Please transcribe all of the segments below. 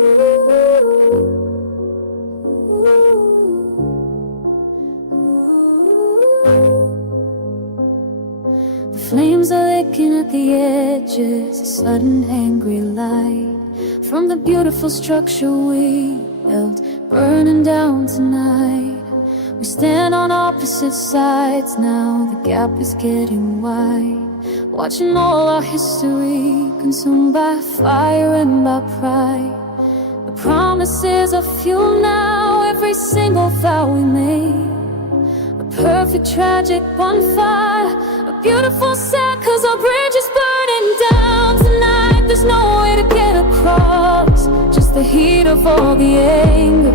The flames are licking at the edges, a sudden angry light from the beautiful structure we built, burning down tonight. We stand on opposite sides now, the gap is getting wide, watching all our history consumed by fire and by pride. The promises are fuel now, every single vow we made, a perfect tragic bonfire, a beautiful sad, cause our bridge is burning down tonight. There's no way to get across, just the heat of all the anger,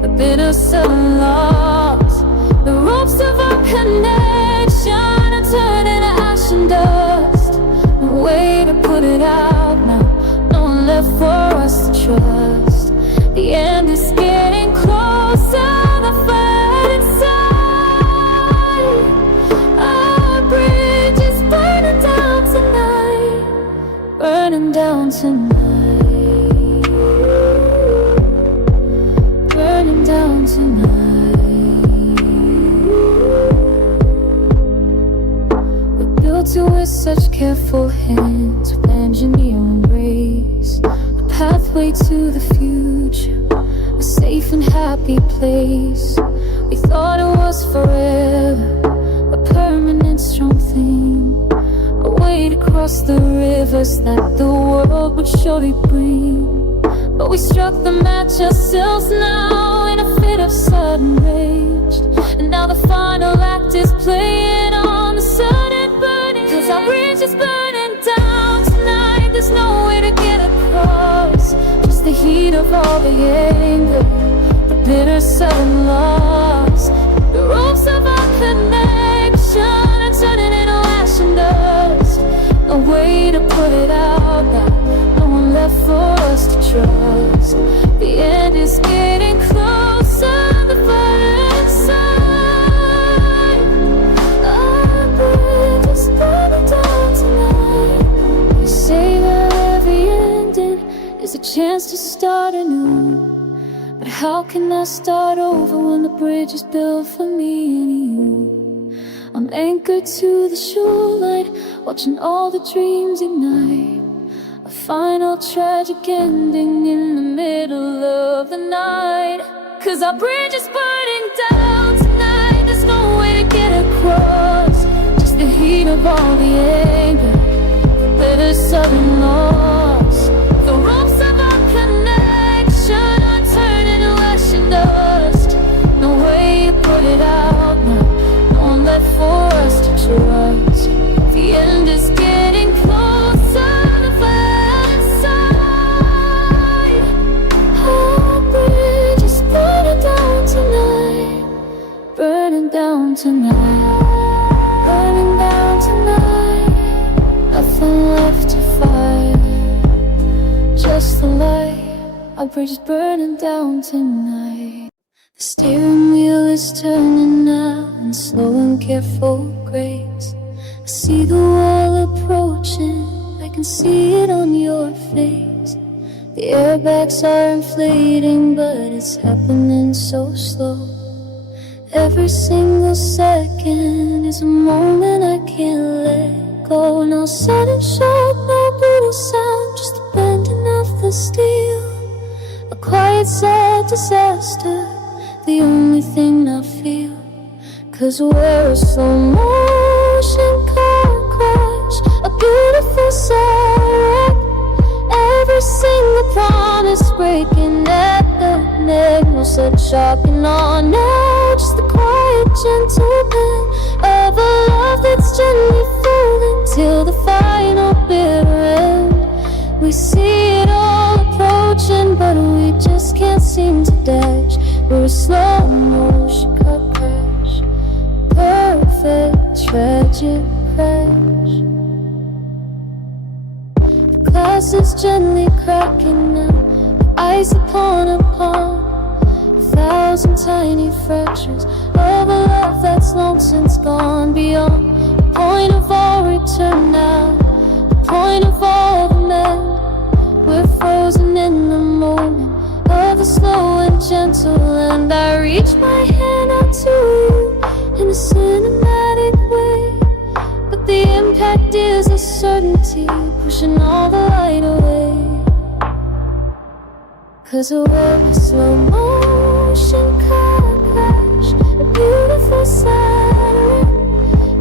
the bitter sudden loss. The ropes of our connection are turning to ash and dust. No way to put it out now, no one left for us to trust. The end is getting closer, the fire inside. Our bridge is burning down tonight, burning down tonight, burning down tonight. We built it with such careful hands, with engineering grace, a pathway to the future, a safe and happy place. We thought it was forever, a permanent strong thing, a way to cross the rivers that the world would surely bring. But we struck the match ourselves now in a fit of sudden rage, and now the final act is playing on the sudden burning. Cause our bridge is burning down tonight, there's no way to get across, just the heat of all the anger, the bitter sudden loss. The ropes of our connection are turning into ash and dust. No way to put it out now, no one left for us to trust. The end is getting closer, the fire inside. Our bridge is burning down tonight. They say that every ending is a chance to start anew, but how can I start over when the bridge is built for me and you? I'm anchored to the shoreline, watching all the dreams ignite, a final tragic ending in the middle of the night. Cause our bridge is burning down tonight, there's no way to get across, just the heat of all the anger, the bitter sudden loss. The ropes of our connection are turning to ash and dust. No way to put it out now, no one left for us to trust. The end is getting closer, the fire inside. Our bridge is burning down tonight, burning down tonight, burning down tonight. Nothing left to fight, just the light. Our bridge is burning down tonight. The steering wheel is turning now in slow and careful grace. I see the wall approaching, I can see it on your face. The airbags are inflating, but it's happening so slow. Every single second is a moment I can't let go. No sudden shock, no brutal sound, just the bending of the steel, a quiet sad disaster, the only thing I feel. Cause we're a slow motion car crash, a beautiful sad wreck. Every single promise breaking at the neck. No such shocking on now, just the quiet gentle bend of a love that's gently folding till the final bitter end. We see it all approaching, but we just can't seem to dash. We're a slow motion car crash, perfect tragic crash. The glass is gently cracking now, ice upon a palm, 1,000 tiny fractures of a love that's long since gone beyond the point of all return now, the point of all the men. We're frozen in the moment, gentle, and I reach my hand out to you in a cinematic way. But the impact is a certainty, pushing all the light away. 'Cause we're a slow motion car crash, a beautiful siren.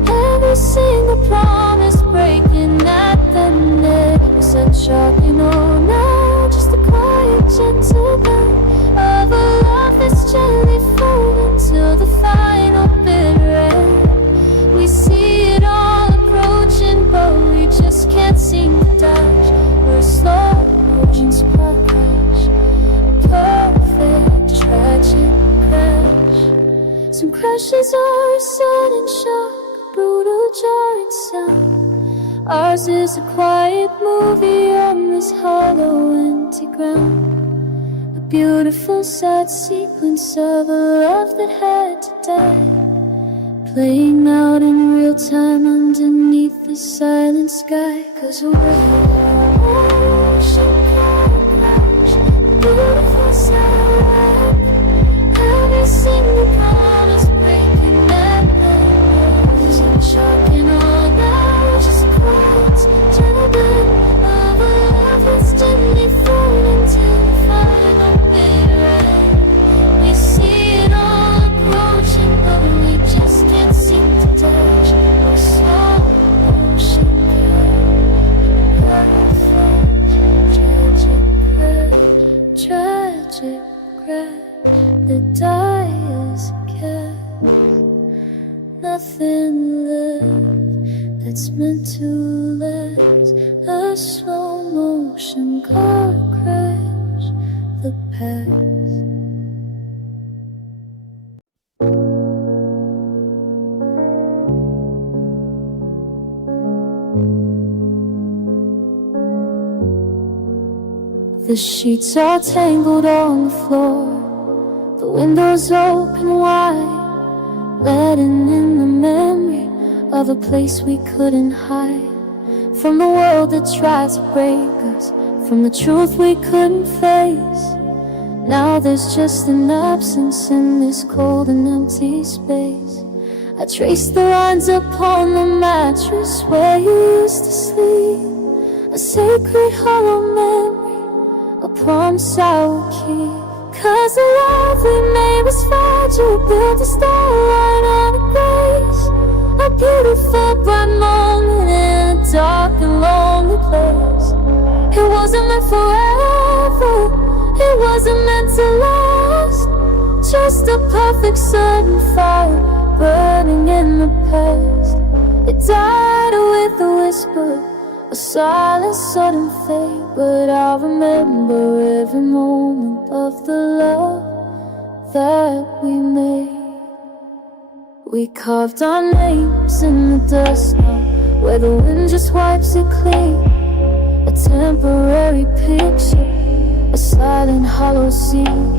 Every single promise breaking at the neck. We said sharpening on now, just a quiet, gentle burn of a love that's gently falling till the final bitter end. We see it all approaching, but we just can't seem to dodge. We're a slow motion car crash, a perfect tragic crash. Some crashes are a sudden shock, brutal jarring sound. Ours is a quiet movie on this hollow empty ground. A beautiful sad sequence of a love that had to die, playing out in real time underneath the silent sky. 'Cause we're a ocean crash, beautiful sad. Every single promise breaking that edge. Sharpening all now, just a quiet, gentleman of a love that's gently falling till the final bitter end. We see it all approaching, but we just can't seem to touch. We're slow motion, perfect, tragic crash, tragic crash. The die is cast, nothing left that's meant to last. A slow motion car crash, the past. The sheets are tangled on the floor, the windows open wide, letting in the memory of a place we couldn't hide. From the world that tried to break us, from the truth we couldn't face. Now there's just an absence in this cold and empty space. I trace the lines upon the mattress where you used to sleep, a sacred hollow memory, a promise I will keep. 'Cause the love we made was fragile, built a starlight on a grace. A beautiful bright moment in a dark and lonely place. It wasn't meant forever, it wasn't meant to last. Just a perfect sudden fire burning in the past. It died with a whisper, a silent sudden fate. But I remember every moment of the love that we made. We carved our names in the dust now, where the wind just wipes it clean. A temporary picture, a silent hollow scene.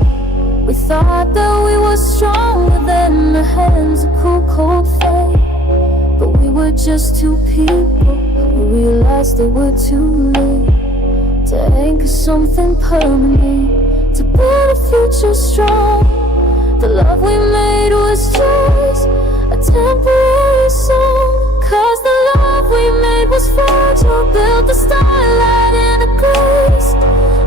We thought that we were stronger than the hands of cool, cold fate. But we were just two people, we realized that we're too late to anchor something permanent, to build a future strong. The love we made was just a temporary song. 'Cause the love we made was fragile, built the starlight in a grace.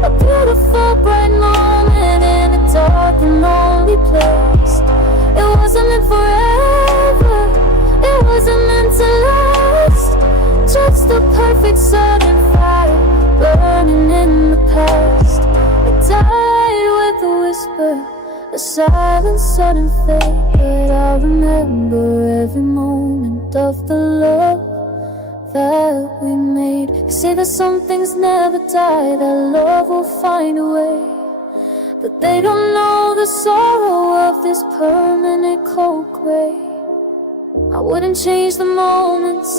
A beautiful bright moment in a dark and lonely place. It wasn't meant forever, it wasn't meant to last. Just a perfect sudden fire burning in the past. It died with a whisper, a silent sudden fate. But I remember every moment of the love that we made. They say that some things never die, that love will find a way. But they don't know the sorrow of this permanent cold gray. I wouldn't change the moments,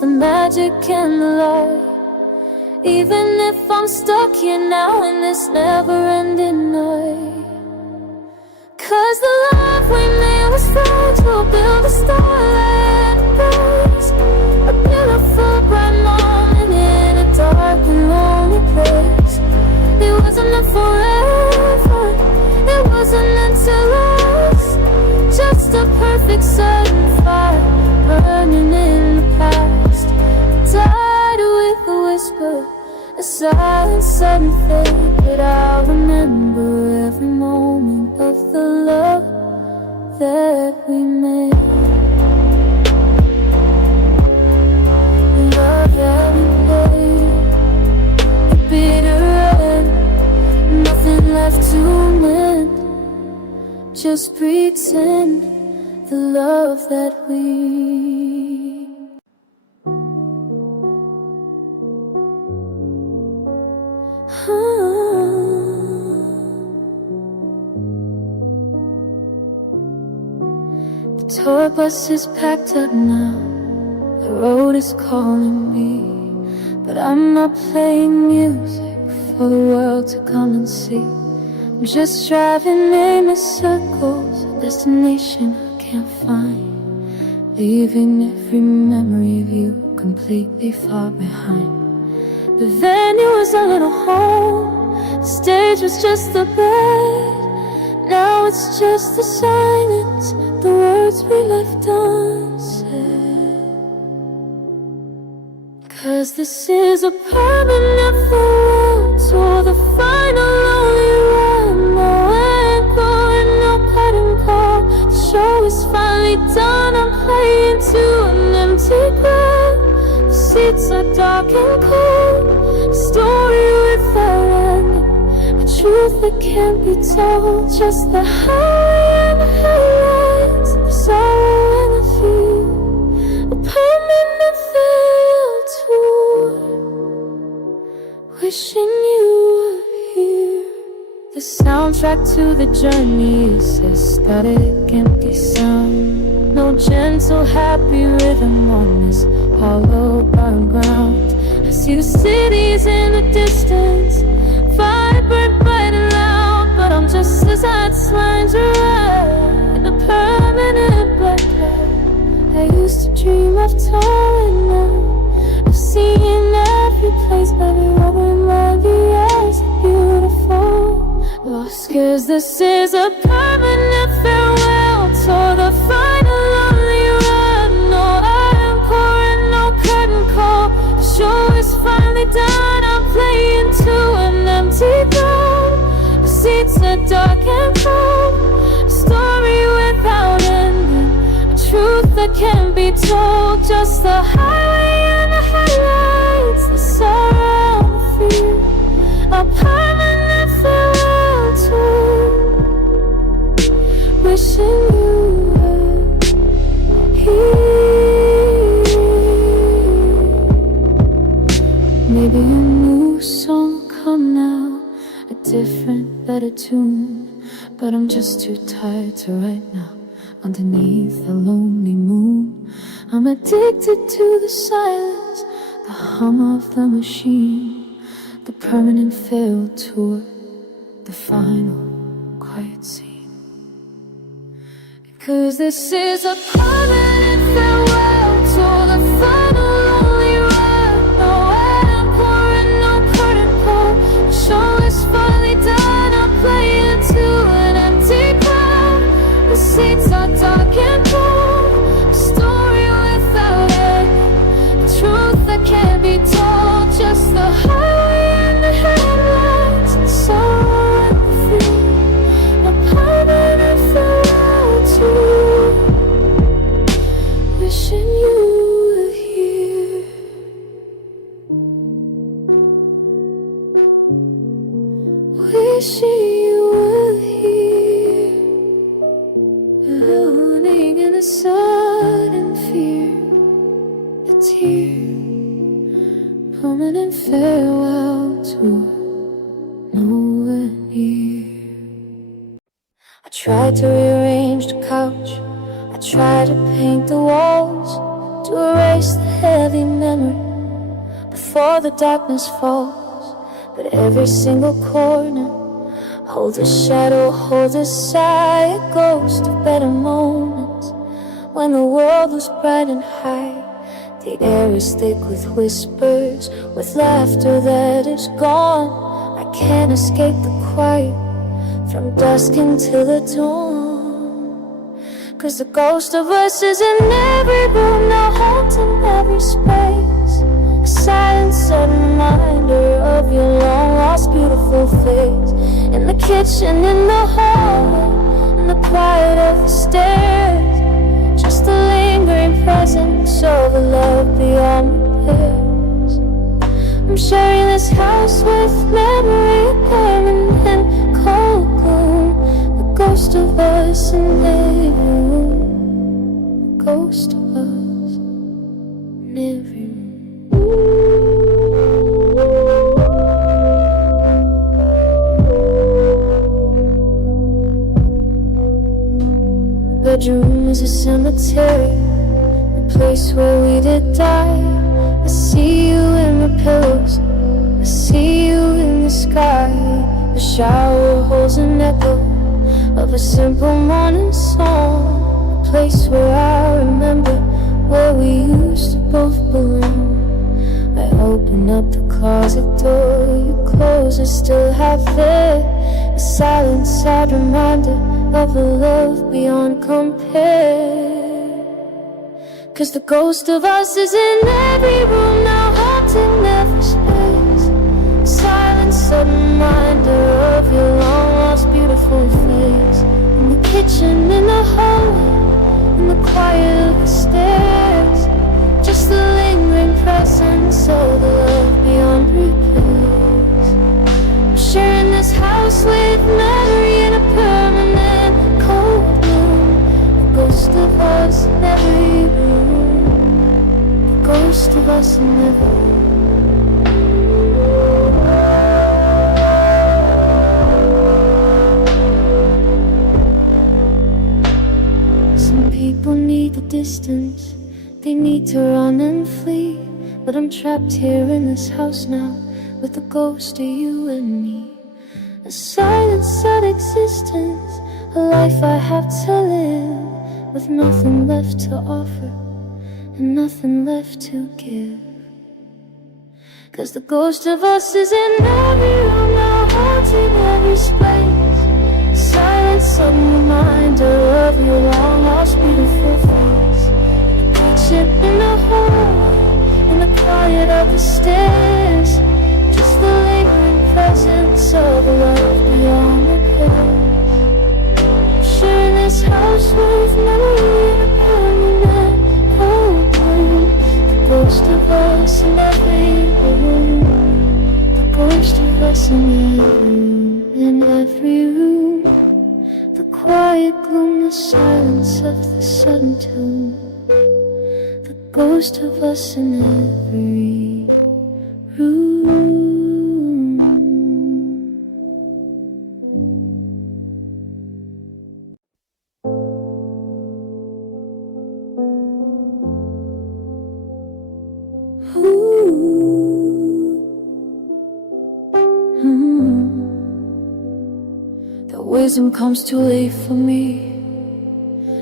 the magic and the light, even if I'm stuck here now in this never-ending night. 'Cause the love we made was fragile, built a starlight place. A beautiful bright moment in a dark and lonely place. It wasn't meant forever, it wasn't meant silence sudden fade, but I'll remember every moment of the love that we made. Love that we made, the bitter end, nothing left to mend. Just pretend the love that we The tour bus is packed up now, the road is calling me, but I'm not playing music for the world to come and see. I'm just driving aimless circles, a destination I can't find, leaving every memory of you completely far behind. The venue was a little home, the stage was just a bed. Now it's just the silence, the words we left unsaid. 'Cause this is a permanent farewell to the final lonely run. No encore, no curtain call. The show is finally done, I'm playing to an empty crowd. The seats are dark and cold, a story without ending, a truth that can't be told. Just the highway and the highlights, the sorrow and the fear, a permanent farewell tour, wishing you were here. The soundtrack to the journey is a static, empty sound. No gentle, happy rhythm on this hollow, barren ground. I see the cities in the distance, vibrant, bright and loud, but I'm just as I'd lines around in a permanent black cloud. I used to dream of touring now, of seeing every place, every road remind the eyes beautiful. Lost 'cause this is a permanent farewell to the final lonely run. No encore and no curtain call. The show is finally done, I'm playing to an empty crowd. The seats are dark and cold, a story without ending, a truth that can't be told. Just the highway and the highlights, the sorrow and the fear, a permanent farewell tour, wishing you were here. Maybe a new song come now, a different, better tune, but I'm just too tired to write now, underneath the lonely moon. I'm addicted to the silence, the hum of the machine, the permanent farewell tour, the final quiet scene. 'Cause this is a permanent farewell to the final lonely run. No encore and no curtain call. The show is finally done, I'm playing to an empty crowd. The seats are dark and cold, a story without end, a truth that can't be told. Just the highway and the headlights, the sorrow and the fear, a permanent farewell tour, wishing you were here. Wishing you were here, drowning in a sudden fear, a tear, permanent farewell tour, nowhere near. I tried to rearrange the couch, I tried to paint the walls, to erase the heavy memory before the darkness falls. But every single corner holds a shadow, holds a sigh, a ghost of better moments. When the world was bright and high, the air is thick with whispers, with laughter that is gone. I can't escape the quiet, from dusk until the dawn. 'Cause the ghost of us is in every room, now haunting every space. A silence, a reminder of your long lost beautiful face. In the kitchen, in the hallway, in the quiet of the stairs, just the lingering presence of a love beyond repairs. I'm sharing this house with memory, permanent cold gloom, the ghost of us in every room, the ghost of us in every room. Bedroom is a cemetery, the place where we did die. I see you in the pillows, I see you in the sky. The shower holds an echo of a simple morning song, a place where I remember where we used to both belong. I open up the closet door, you close it, still have there a silent, sad reminder of a love beyond compare. 'Cause the ghost of us is in every room now, haunting every space. Silence, a reminder of your long lost beautiful face. In the kitchen, in the hallway, in the quiet of the stairs, just the lingering presence of the love beyond repairs. I'm sharing this house with memory in a permanent cold room, the ghost of us in every room, the ghost of us in every room. Some people need the distance, they need to run and flee, but I'm trapped here in this house now with the ghost of you and me. A silent, sad existence, a life I have to live, with nothing left to offer and nothing left to give. 'Cause the ghost of us is in every room now, haunting every space. Silence, a reminder of your long lost beautiful face. Kitchen, in the hallway, in the quiet of the stairs, just the lingering presence of a love beyond repair. Sharing this house with memory in a permanent cold room, the ghost of us in every room, the ghost of us in every room, the quiet gloom, the silence of the sudden tune, the ghost of us in every room. The wisdom comes too late for me,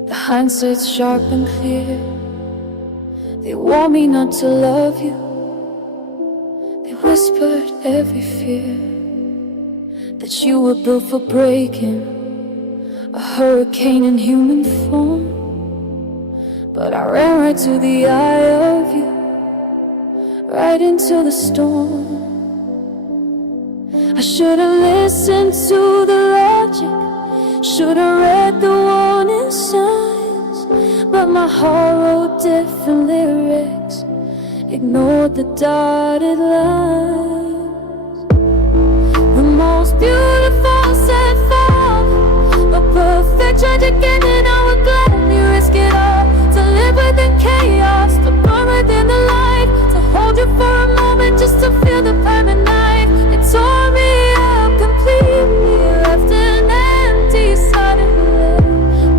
the hindsight's sharp and clear. They warned me not to love you, they whispered every fear, that you were built for breaking, a hurricane in human form. But I ran right to the eye of you, right into the storm. I should've listened to the logic, should've read the warning signs, but my heart wrote different lyrics, ignored the dotted lines. The most beautiful set fall, a perfect tragic ending. I would gladly risk it all to live within chaos, to burn within the light, to hold you for a moment just to feel the permanent knife. It tore me up completely, left an empty side of the love.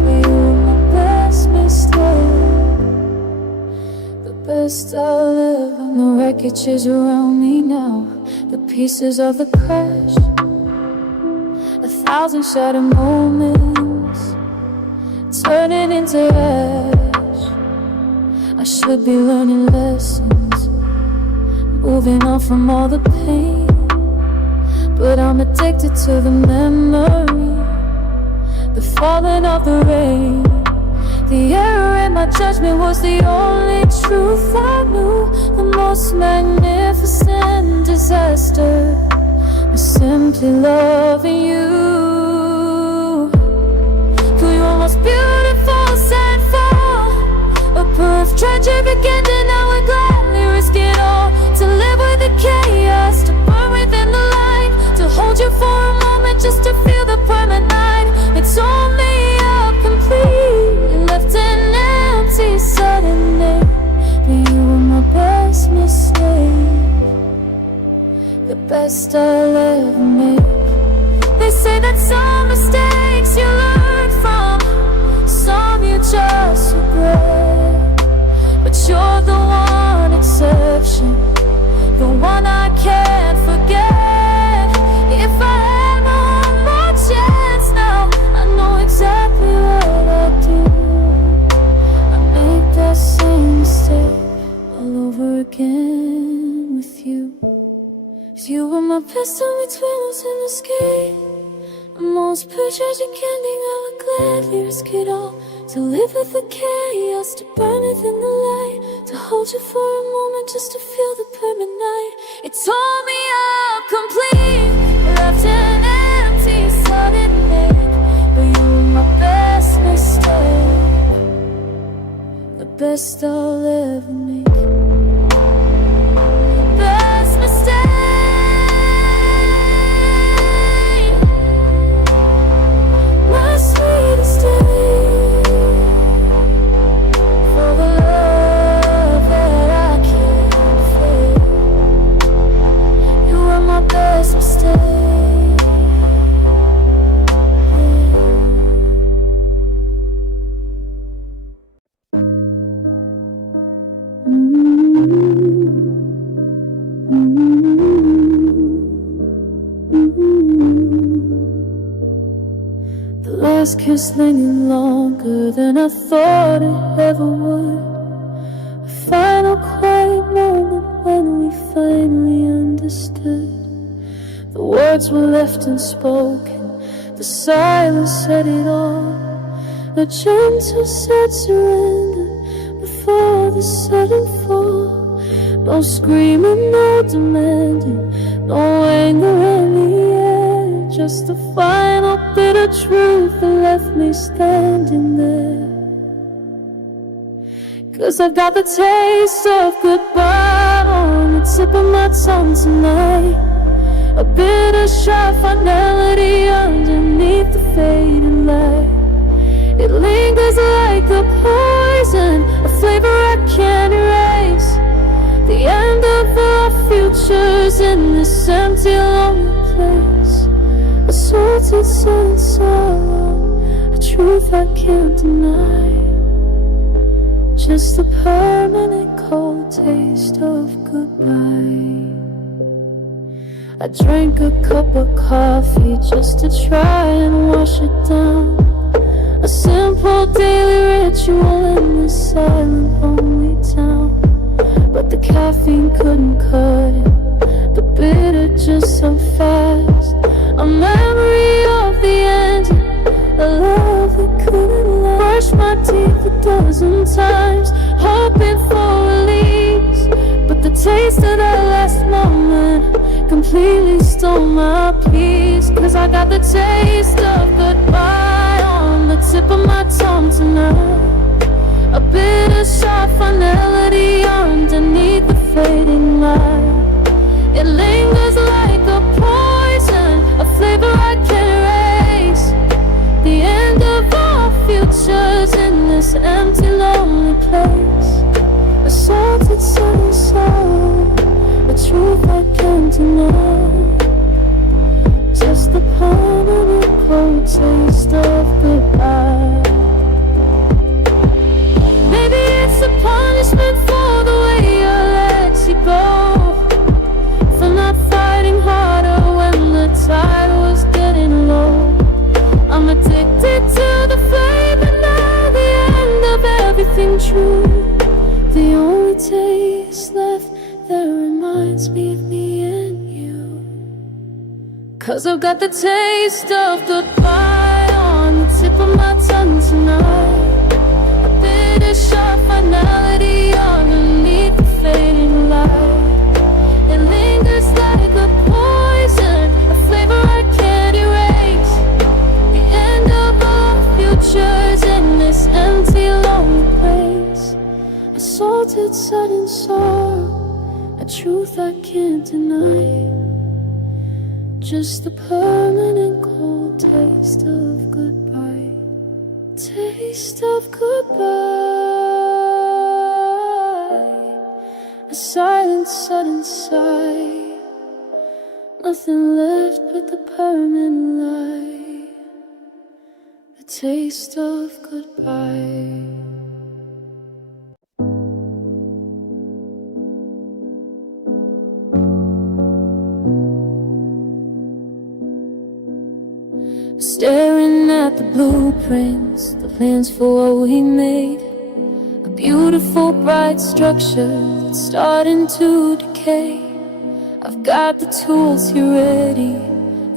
But you were my best mistake, the best I'll ever. The wreckage is around me now, the pieces of the crash, 1,000 shattered moments turning into ash. I should be learning lessons, moving on from all the pain, but I'm addicted to the memory, the falling of the rain, The error in my judgment was the only truth I knew. The most magnificent disaster was simply loving you. For your most beautiful sad fall, a birth tragic ending, I would gladly risk it all. To live with the chaos, to burn within the light, to hold you for a moment just to feel the permanent night. It tore me up completely, left an empty suddenly. But you were my best mistake, the best I'll ever make. They say that some mistakes you learn from, some you just regret, but you're the one exception, the one I can't forget. If I had one more chance now, I know exactly what I'd do. I'd make that same mistake all over again with you. 'Cause you were my best in between us in the escape. The most tragic ending, I would gladly risk it all. To live with the chaos, to burn within the light, to hold you for a moment just to feel the permanent night. It tore me up complete, left an empty sudden ache. But you were my best mistake, the best I'll ever make. Best mistake, my sweetest day. For the love that I can't fake, you were my best mistake. The last kiss lingering longer than I thought it ever would. A final quiet moment when we finally understood. The words were left unspoken, the silence said it all. A gentle sad surrender before the sudden fall. No screaming, no demanding, no anger in the air. Just the final bit of truth that left me standing there. 'Cause I've got the taste of goodbye on the tip of my tongue tonight. A bitter sharp finality underneath the fading light. It lingers like a poison, a flavor I can't erase. The end of our futures in this empty, lonely place. A salted sun sorrow, a truth I can't deny. Just a permanent cold taste of goodbye. I drank a cup of coffee just to try and wash it down. A simple daily ritual in this silent, lonely town. But the caffeine couldn't cut it, the bitter just so fast. A memory of the end, a love that couldn't last. Brushed my teeth a dozen times, hoping for release. But the taste of that last moment completely stole my peace. 'Cause I got the taste of goodbye on the tip of my tongue tonight. A bitter sharp finality underneath the fading light. It lingers like a poison, a flavor I can't erase. The end of our futures in this empty, lonely place. A salted sun sorrow, a truth I can't deny. Just the permanent cold taste of goodbye. Maybe it's a punishment for the way I let you go, for not fighting harder when the tide was getting low. I'm addicted to the flame, and now the end of everything true. The only taste left that reminds me of me and you. 'Cause I've got the taste of goodbye on the tip of my tongue tonight. A finish our finality underneath the fading light. It lingers like a poison, a flavor I can't erase. The end of our futures in this empty, lonely place. A salted sudden sorrow, a truth I can't deny. Just the permanent cold taste of goodbye. Taste of goodbye. A silent sudden sigh. Nothing left but the permanent lie. The taste of goodbye. Staring at the blueprints, the plans for what we made. A beautiful, bright structure that's starting to decay. I've got the tools here ready,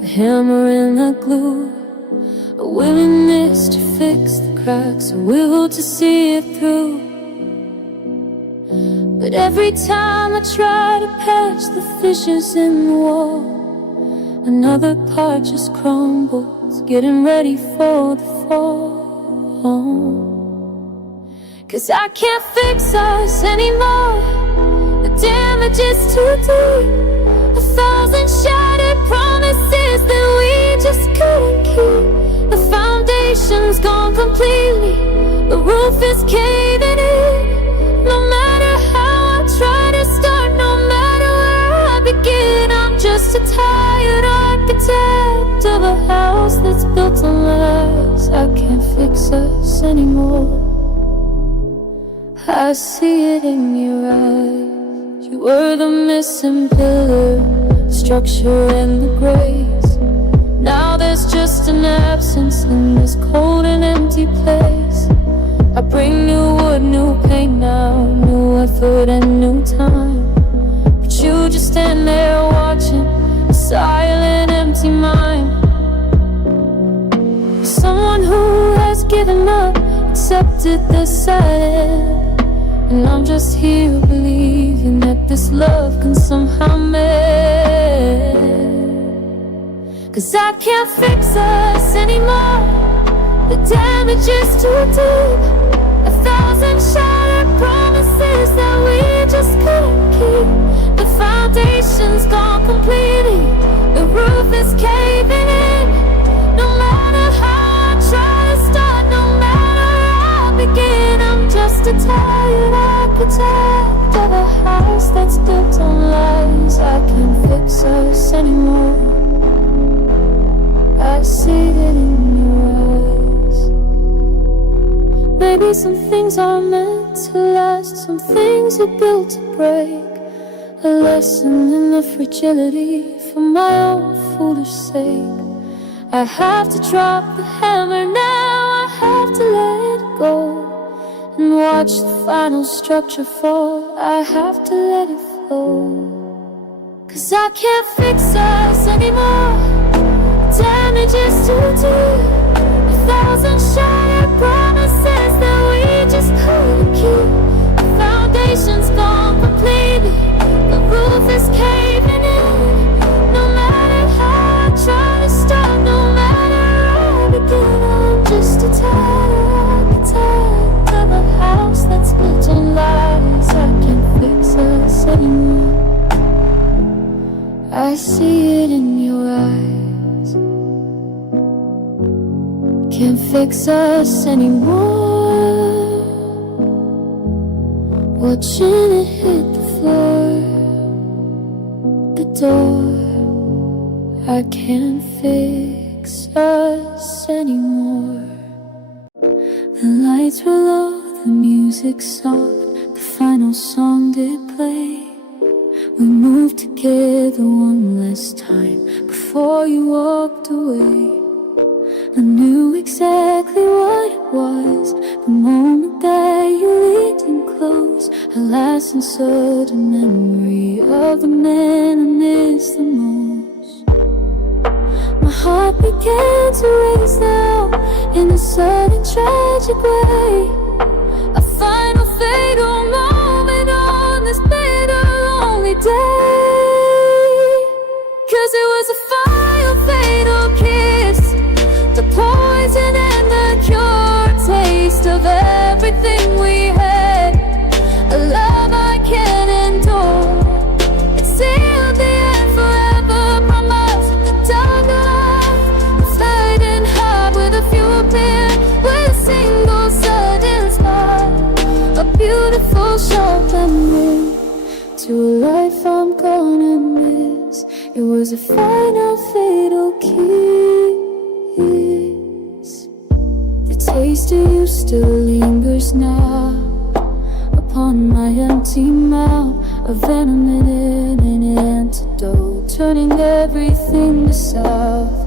the hammer and the glue, a willingness to fix the cracks, a will to see it through. But every time I try to patch the fissures in the wall, another part just crumbles, getting ready for the fall. 'Cause I can't fix us anymore. The damage is too deep. 1,000 shattered promises that we just couldn't keep. The foundation's gone completely. The roof is caving in. No matter how I try to start, no matter where I begin, I'm just a tired architect of a house that's built on lies. I can't fix us anymore. I see it in your eyes. You were the missing pillar, structure and the grace. Now there's just an absence in this cold and empty place. I bring new wood, new paint now, new effort and new time. But you just stand there watching, a silent, empty mind. Someone who has given up, accepted the sad end. And I'm just here believing that this love can somehow mend. 'Cause I can't fix us anymore. The damage is too deep. 1,000 shattered promises that we just couldn't keep. The foundation's gone completely. The roof is caving in. No matter how I try to start, no matter how I begin, I'm just a tired architect of a house that's built on lies. I can't fix us anymore. I see it in your eyes. Maybe some things are meant to last, some things are built to break. A lesson in the fragility for my own foolish sake. I have to drop the hammer now, I have to let it go and watch the final structure fall. I have to let it flow. 'Cause I can't fix us anymore. Damage is too deep. 1,000 shattered promises that we just couldn't keep. The foundation's gone completely. The roof is caving in. No matter how I try to start, no matter how I begin, I'm just a tired architect of a house that's built on lies. I can't fix us anymore. I see it in your eyes. Can't fix us anymore. Watching it hit the floor, the door. I can't fix us anymore. The lights were low, the music soft, the final song did play. We moved together one last time before you walked away. I knew exactly what it was, the moment that you leaned in close. A lasting sudden memory of the man I miss the most. My heart began to race now in a sudden tragic way. A final fatal moment on this bitter, lonely day. 'Cause it was a final fatal kiss, the poison and the cure, taste of everything we had, a love I can't endure. It sealed the end forever from us, the dark life, sliding hard with a few pin, with a single sudden spark, a beautiful sharp ending to a life I'm gonna miss. It was a final fatal kiss. The taste of you still lingers now upon my empty mouth, a venom in an antidote, turning everything to south.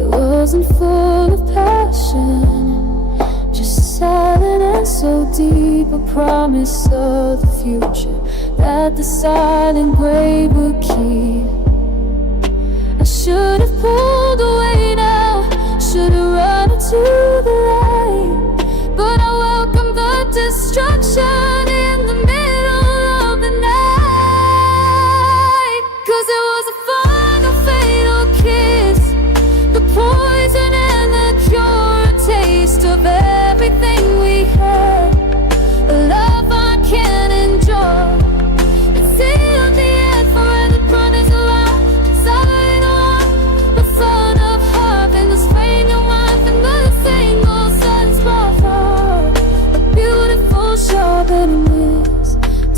It wasn't full of passion, just silent and so deep, a promise of the future that the silent grave would keep. I should have pulled away now, should have run into the light, but I welcome the destruction in the middle of the night. 'Cause it was a final fatal kiss, the poison and the cure, a taste of everything we had, a love I can't enjoy. It sealed the end for the promise of life, silent alarm, the fun of harvest, the flame of wife, and the single sun spark, a beautiful sharp enemies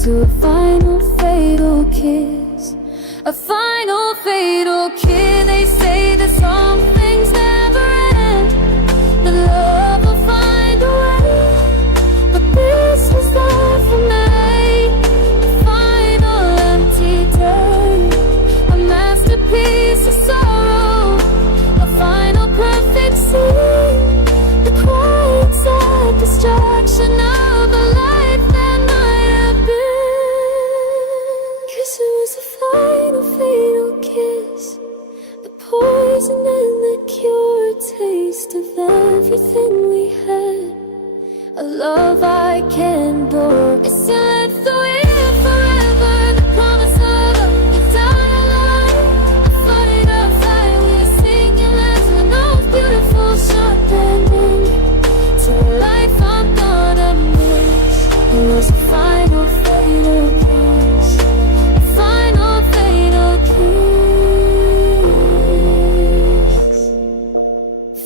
to a final fatal kiss, a final fatal kiss. They say that some things never end, that love will find a way, but this was not for me. A final empty day, a masterpiece of sorrow, a final perfect scene, the quiet sad destruction of a life that might have been. 'Cause it was a final fatal kiss, the poison and the cure, taste of everything we had, a love I can't endure. It still left the way forever, the promise of a eternal life, a fight of fire, we are singing last with no beautiful sharp ending to a life I'm gonna miss. It was a final fatal kiss, a final fatal kiss,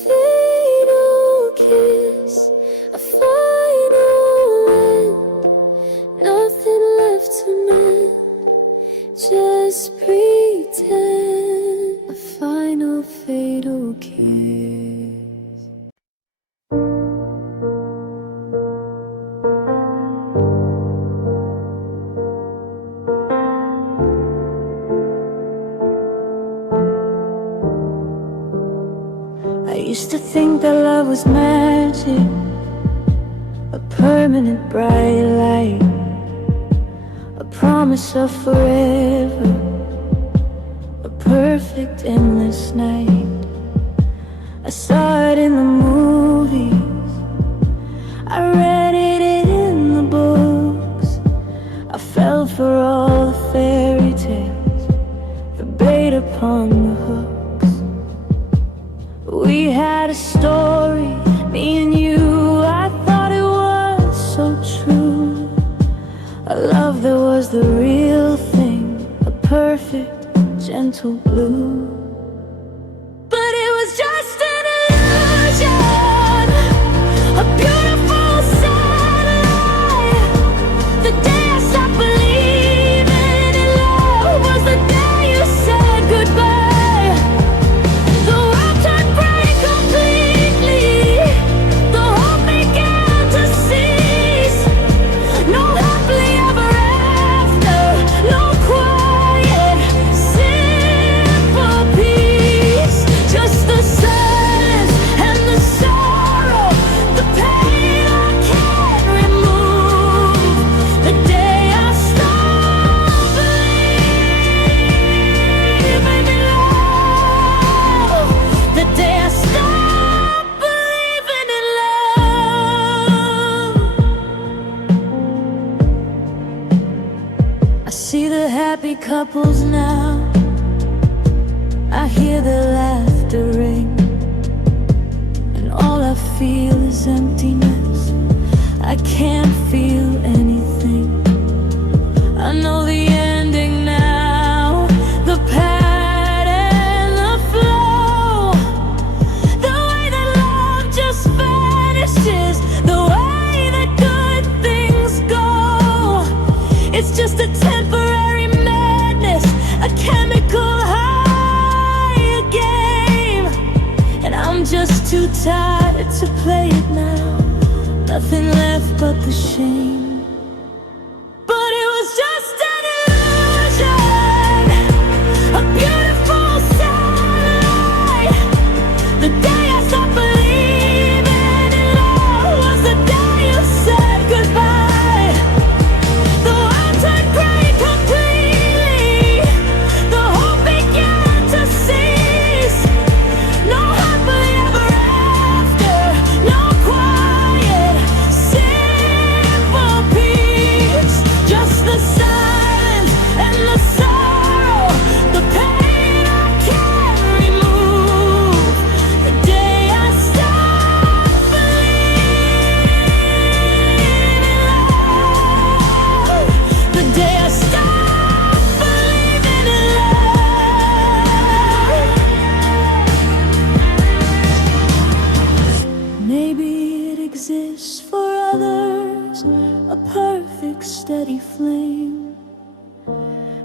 fatal kiss, a final end, nothing left to mend, just pretend, a final fatal kiss. I used to think that love was magic, a permanent bright light, a promise of forever, a perfect endless night. I saw it in the movies, I read it in the books, I fell for all the fairy tales, the bait upon the hooks. We had a story, me and you, I thought it was so true, a love that was the real thing, a perfect, gentle blue. But it was just an illusion, a beautiful sad lie. The day I stopped believing in love was the day you said goodbye. The world turned gray completely, the hope began to cease. No happily ever after, no quiet, simple happy couples now. I hear their laughter ring, and all I feel is emptiness. I can't feel anything. I know the ending now, the pattern, the flow, the way that love just vanishes, the way that good things go. It's just a temporary madness, a chemical high, a game, and I'm just too tired to play it now. Nothing left but the shame. But it was just an illusion, a beautiful satellite. The day I stopped believing in love was the day you said goodbye. The world turned gray completely, the hope began to cease. No happily ever after, no quiet, simple peace. Just the silence and the sorrow, the pain I can't remove. The day I stopped believing in love, the day I stopped believing in love. Maybe it exists for others, a perfect steady flame,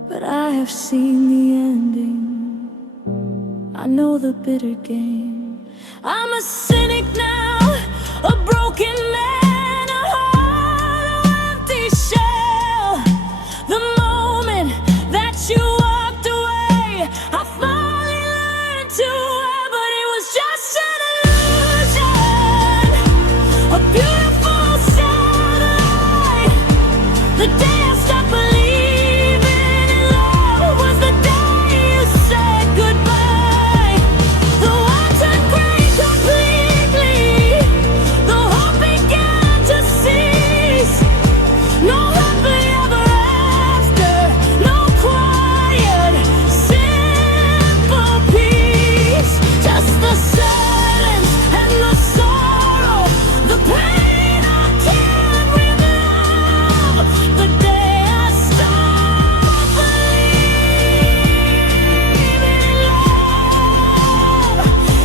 but I have seen the ending. I know the bitter game. I'm a cynic now, a broken man, a hollow empty shell. The moment that you walked away, I finally learned to well, but it was just an illusion, a beautiful satellite. The day I stopped believing in love was the day you said goodbye. The world turned gray completely, the hope began to cease. No happily ever after, no quiet, simple peace. Just the silence and the sorrow, the pain I can't remove. The day I stopped believing in love,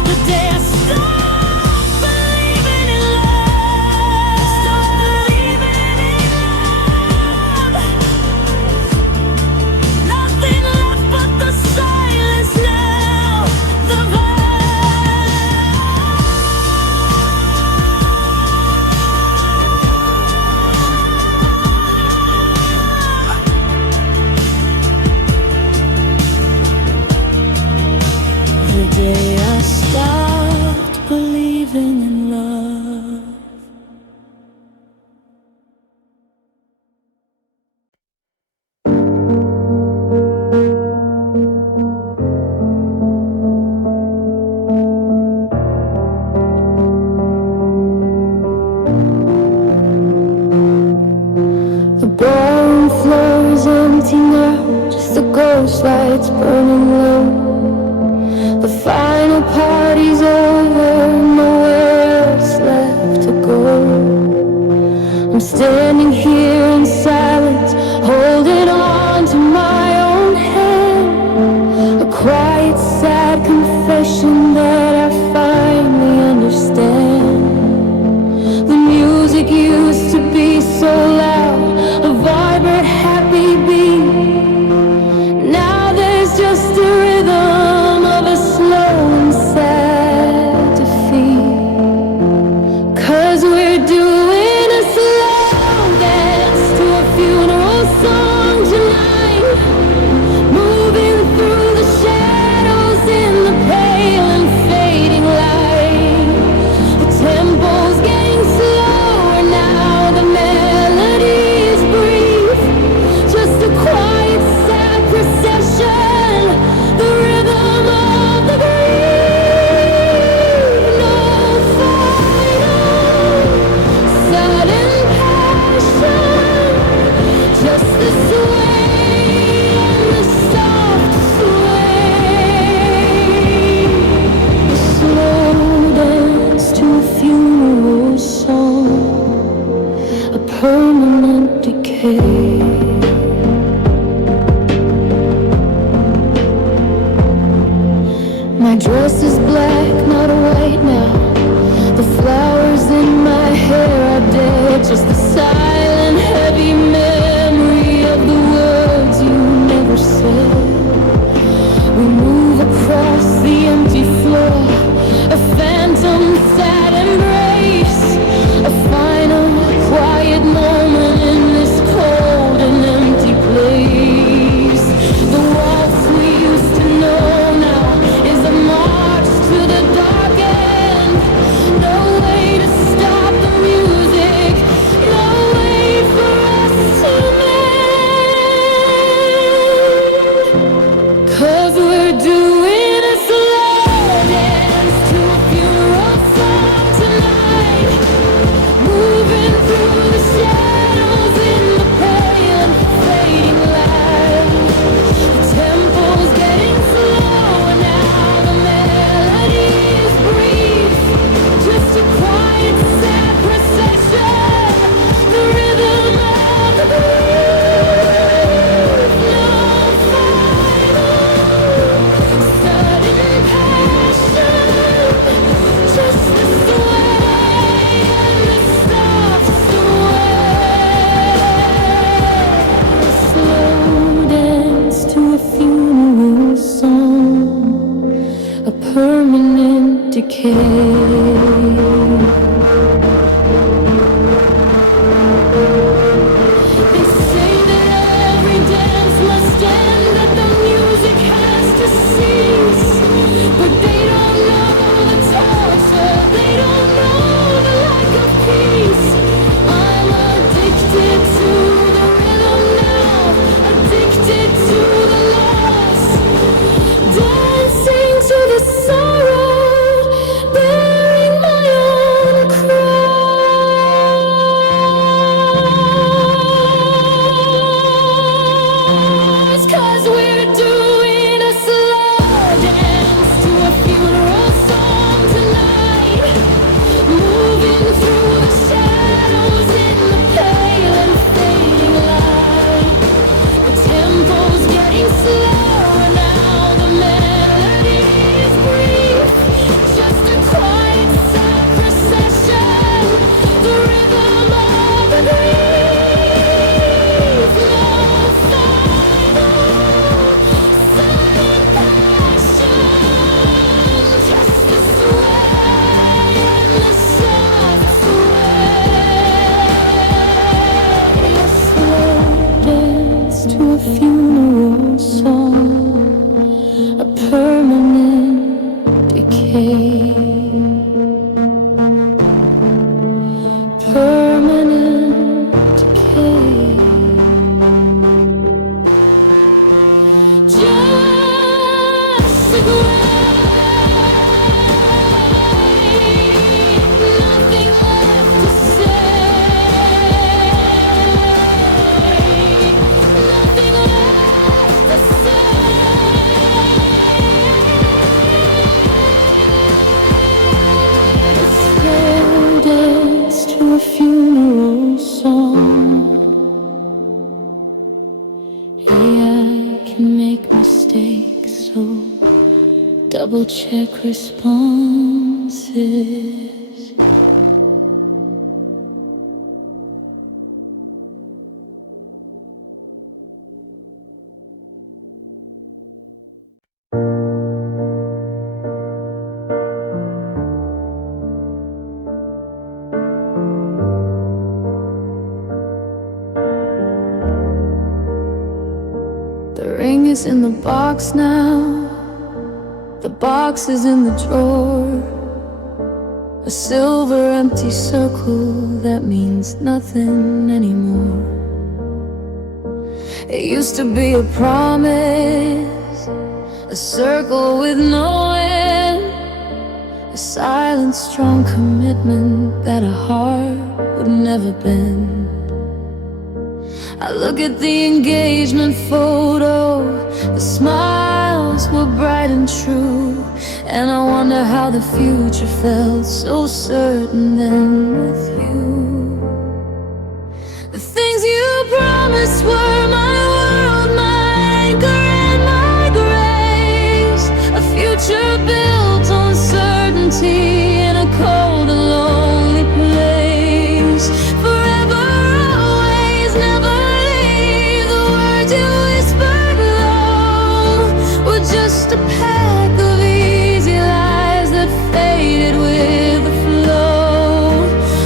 the day I stopped believing in love, stopped believing in love. Nothing left but the silence now, the day I stopped believing in love. The ballroom floor is empty now, just the ghost lights burning low. The final party's over, nowhere else left to go. I'm standing here in silence, holding on to my own hand. A quiet, sad confession that I finally understand. The music used to be so loud, a vibrant, happy beat. Now there's just a rhythm of a slow and sad defeat. 'Cause we're doing a slow dance to a funeral song tonight, moving through the shadows in the pale and My dress is black, not white now. The flowers in my hair are dead. Just the silent, heavy memory of the words you never said. We move across the empty floor, a phantom sad embrace, a final quiet moment in this cold and empty place. The waltz we used to know now is a march to the dark end. No way to stop the music, no way for us to mend. 'Cause we're doing a slow dance to a funeral song tonight, moving through the shadows in the pale and fading light. The tempo's getting slower now, the melody is brief, just a quiet, sad procession, the rhythm of the grief. No final sudden passion, just the sway and the soft sway. Slow dance to a funeral song, a permanent decay. They say that every dance must end, that the music has to cease, but they don't know the torture, they don't know the lack of peace. I'm addicted to the rhythm now, addicted to the loss, dancing to the sorrow, bearing my own cross. 'Cause we're doing a slow dance to a funeral song tonight, moving through the shadows in the pale and fading light. The tempo's getting slower now, the melody is brief, just a quiet, sad procession, the rhythm of the grief. No final sudden passion, just the sway and the soft sway. A slow dance to a funeral song, a permanent decay. Permanent decay. Just a grave, nothing left to say, nothing left to say. A slow dance to a funeral song. Hey, I can make mistakes, so double check responses. The ring is in the box now, the box is in the drawer, a silver empty circle that means nothing anymore. It used to be a promise, a circle with no end, a silent, strong commitment that a heart would never bend. I look at the engagement photo, the smiles were bright and true, and I wonder how the future felt so certain then with you. The things you promised were my world, my anchor and my grace, a future built uncertainty in a cold and lonely place. Forever, always, never leave. The words you whispered low were just a pack of easy lies that faded with the flow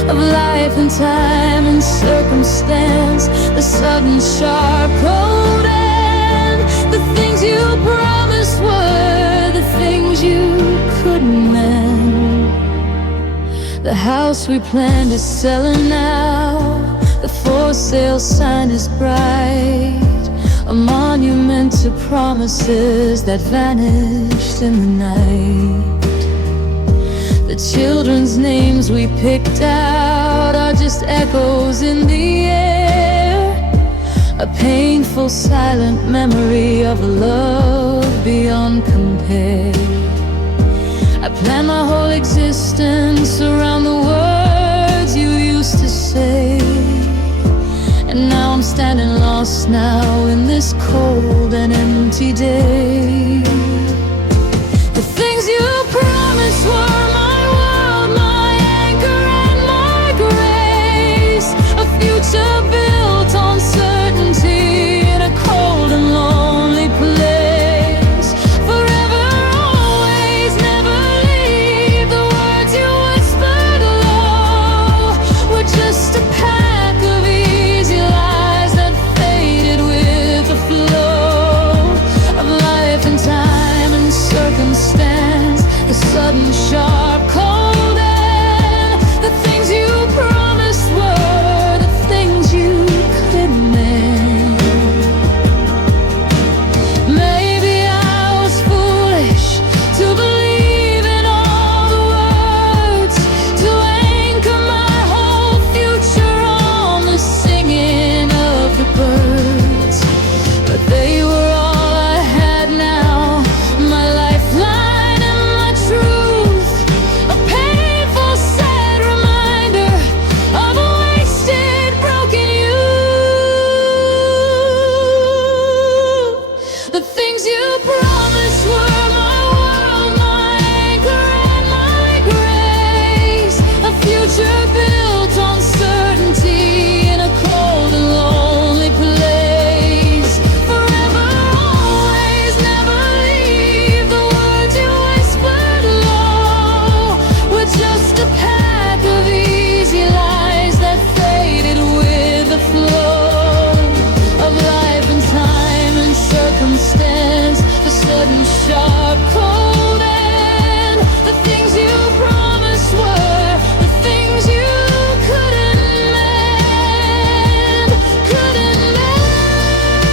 of life and time and circumstance. The sudden sharp cold end. The things you promised were the things you couldn't mend. The house we planned is selling now. The for sale sign is bright, a monument to promises that vanished in the night. The children's names we picked out are just echoes in the air, a painful silent memory of a love beyond compare. I planned my whole existence around the words you used to say, and now I'm standing lost now in this cold and empty day. The things you promised were my world, my anchor and my grace, a future built on certainty in a cold and lonely place. Forever, always, never leave. The words you whispered low were just a pack of easy lies that faded with the flow of life and time and circumstance. The sudden sharp cold end. The things you promised were the things you couldn't mend. Maybe I was foolish to believe in all the words, to anchor my whole future on the singing of the birds. But they were all I had now, my lifeline and my truth, a painful, sad reminder of a wasted, broken youth. The things you promised were my world, my anchor and my grace, a future built on certainty in a cold and lonely place. Forever, always, never leave. The words you whispered low were just a pack of easy lies that faded with the flow of life and time and circumstance. The sudden sharp cold end. The things you promised were the things you couldn't mend, couldn't mend.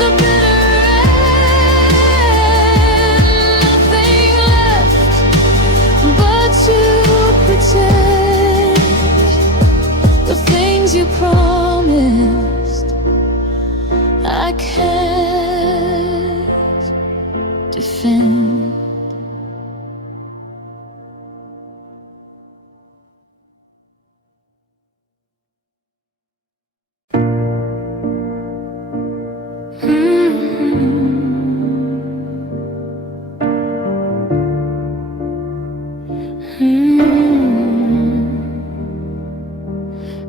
The bitter end. Nothing left but to protect the things you promised. I can't defend.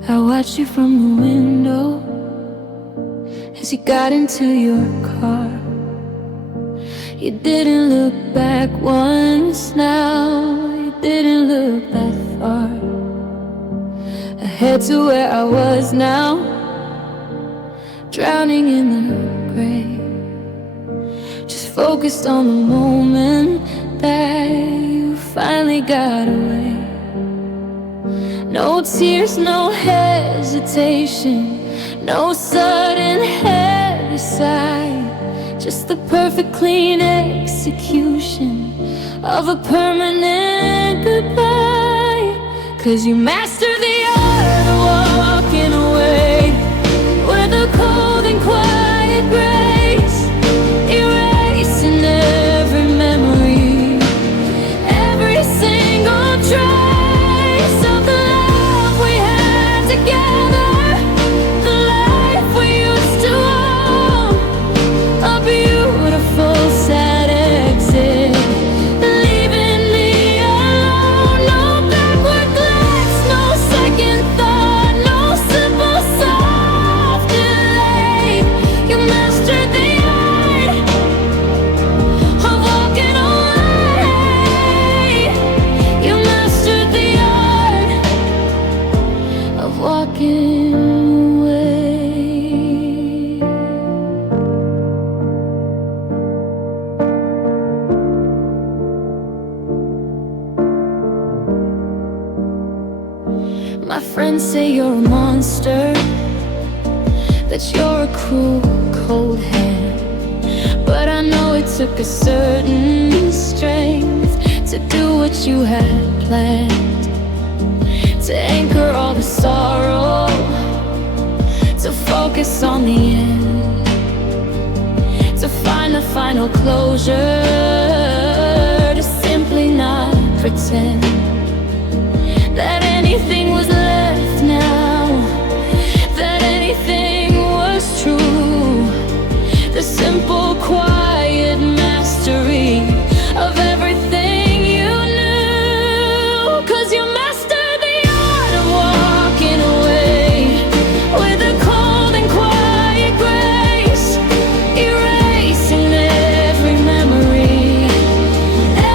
I watched you from the window as you got into your car. You didn't look back once now, you didn't look that far. Ahead to where I was now, drowning in the gray. Just focused on the moment that you finally got away. No tears, no hesitation, no sudden heavy sigh, just the perfect clean execution of a permanent goodbye. 'Cause you mastered the art of walking away with a cold and quiet grace, erasing every memory, every single trace of the love we had together, the life we used to own. A beautiful sad exit, leaving me My friends say you're a monster, that you're a cruel, cold hand. But I know it took a certain strength to do what you had planned, to anchor all the sorrow, to focus on the end, to find the final closure, to simply not pretend that anything was left now, that anything was true. The simple, quiet mastery of everything you knew. 'Cause you mastered the art of walking away with a cold and quiet grace, erasing every memory,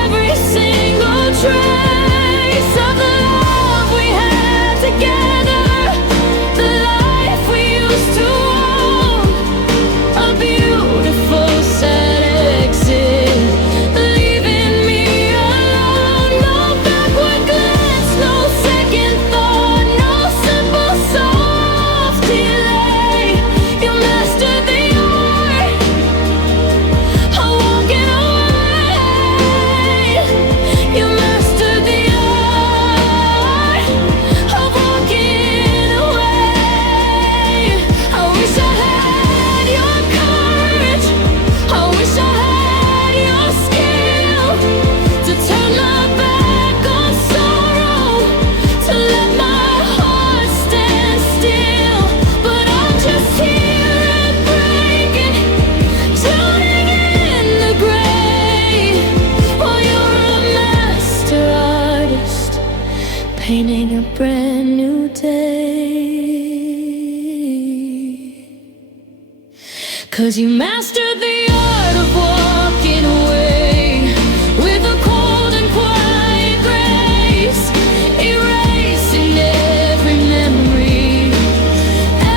every single trace of the love we had together, the life we used to own. A beautiful sad exit, leaving me alone. No backward glance, no second thought, no simple soft delay. You mastered the art of walking away. You mastered the art of walking away. I wish I had your courage, I wish I had your skill, to turn my back on sorrow, to let my heart stand still. But I'm just here and breaking, drowning in the gray, while you're a master artist, painting a brand new day. 'Cause you mastered the art of walking away with a cold and quiet grace, erasing every memory,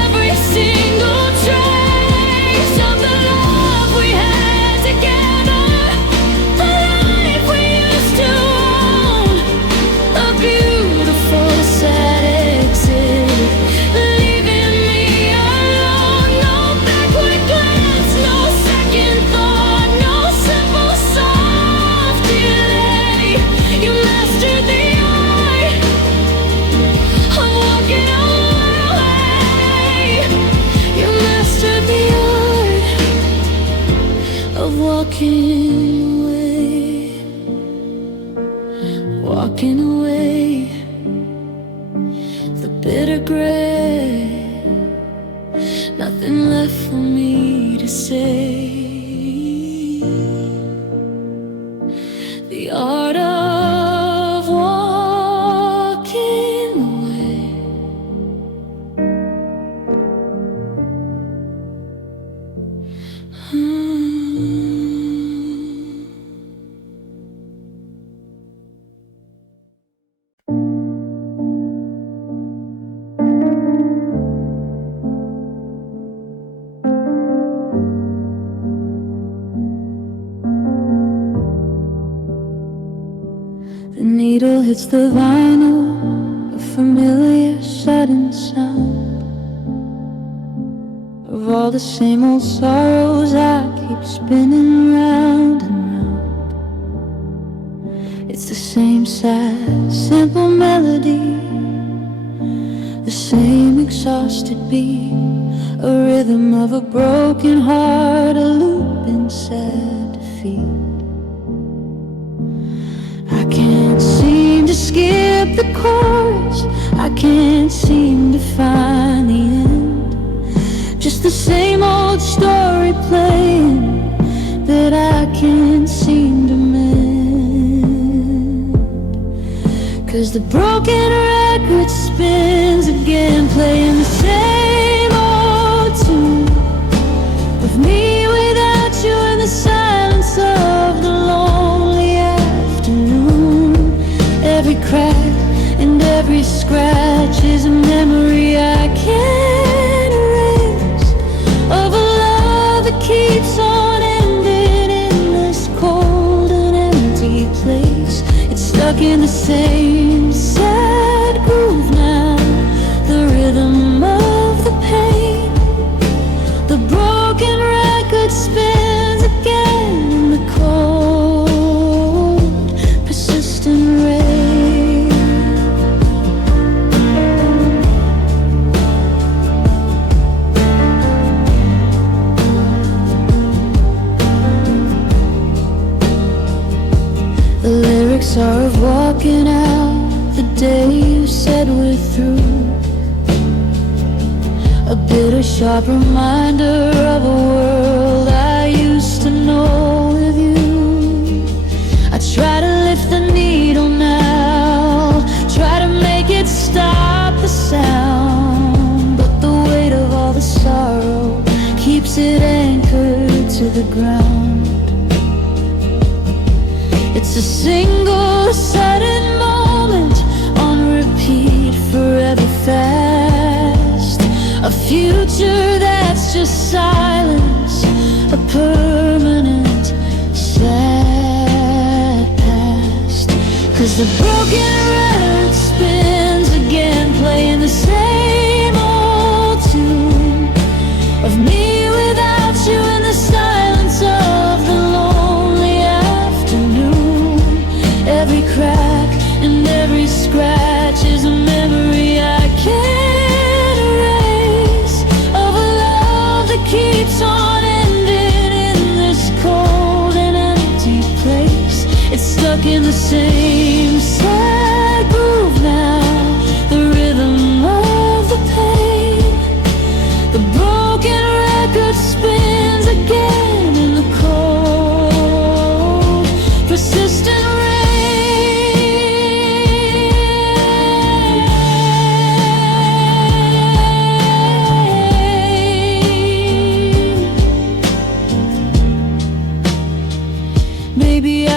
every single trace of the love we had together, the life we used to own. A beautiful sad exit, leaving me alone. No backward glance, no second thought, no simple soft delay. You mastered the art of walking away. You mastered the art of walking away. Walking away, the bitter gray, nothing left for me to say. The art of walking away. The needle hits the vinyl, a familiar sudden sound of all the same old sorrows I keep spinning round and round. It's the same sad, simple melody, the same exhausted beat, a rhythm of a broken heart, a loop in sad defeat. I can't seem to skip the chorus, I can't seem to find the end. Just the same old story playing that I can't seem to mend. 'Cause the broken record spins again, playing the same old tune of me without you in the silence of the lonely afternoon. Every crack and every scratch is a memory I can't erase, of a love that keeps on ending in this cold and empty place. It's stuck in the same sad groove now. The lyrics are of walking out the day you said we're through. A bitter, sharp reminder of a world I used to know with you. I try to lift the needle now, try to make it stop the sound, but the weight of all the sorrow keeps it anchored to the ground. It's a single sudden moment on repeat, forever fast. A future that's just silence, a permanent sad past. 'Cause the broken record spins again, playing the same old tune of me without you in the silence of the lonely afternoon. Every crack and every scratch is a memory I can't erase, of a love that keeps on ending in this cold and empty place. It's stuck in the same sad groove now, the rhythm of the pain. The broken record spins again in the cold, persistent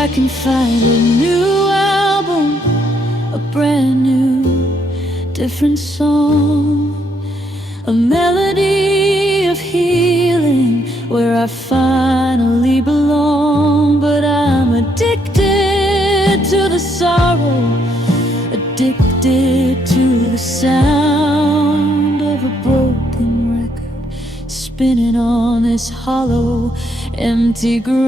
I can find a new album, a brand new, different song, a melody of healing where I finally belong. But I'm addicted to the sorrow, addicted to the sound of a broken record spinning on this hollow, empty ground.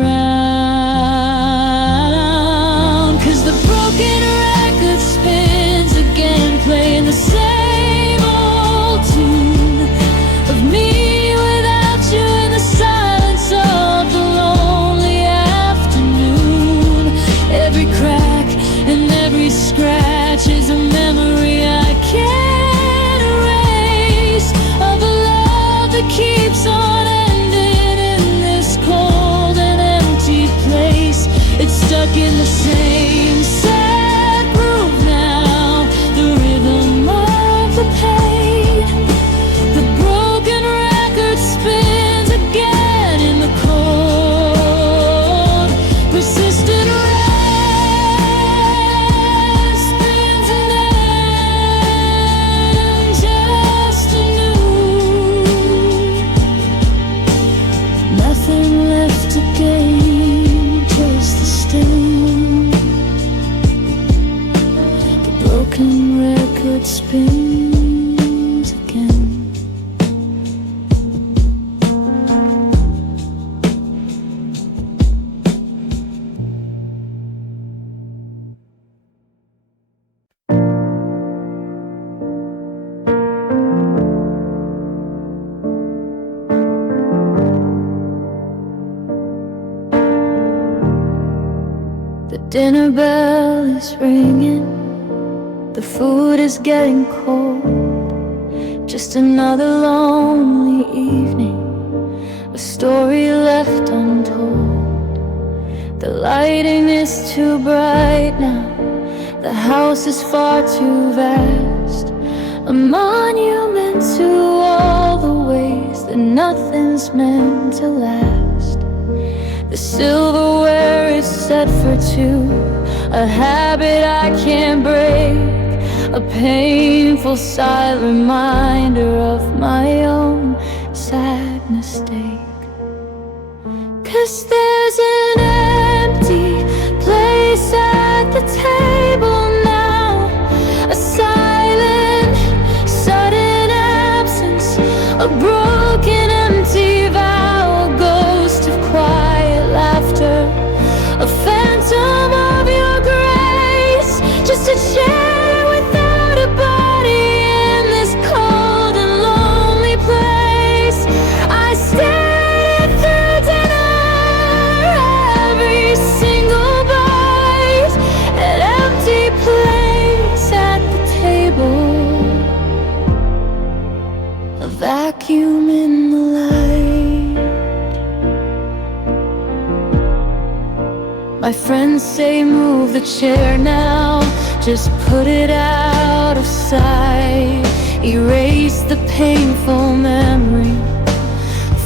'Cause the broken record spins again, playing the same old tune of me without you in the silence of the lonely afternoon. Every crack and every scratch is a memory I can't erase, of a love that keeps on ending in this cold and empty place. It's stuck in the same sad groove now, the rhythm of the pain. The broken record spins again in the cold, persistent rest spins an end, just anew. Nothing left to gain, just the sting. The broken record spins again. The dinner bell is ringing, the food is getting cold. Just another lonely evening, a story left untold. The lighting is too bright now, the house is far too vast, a monument to all the ways that nothing's meant to last. The silverware is set for two, a habit I can't break, a painful silent reminder of my own sad mistake. 'Cause there's an empty place at the table now, a silent, sudden absence, a broken, empty vow, a ghost of quiet laughter, a phantom of your grace, just a chair without a body in this cold and lonely place. I stared through dinner the chair now, just put it out of sight. Erase the painful memory,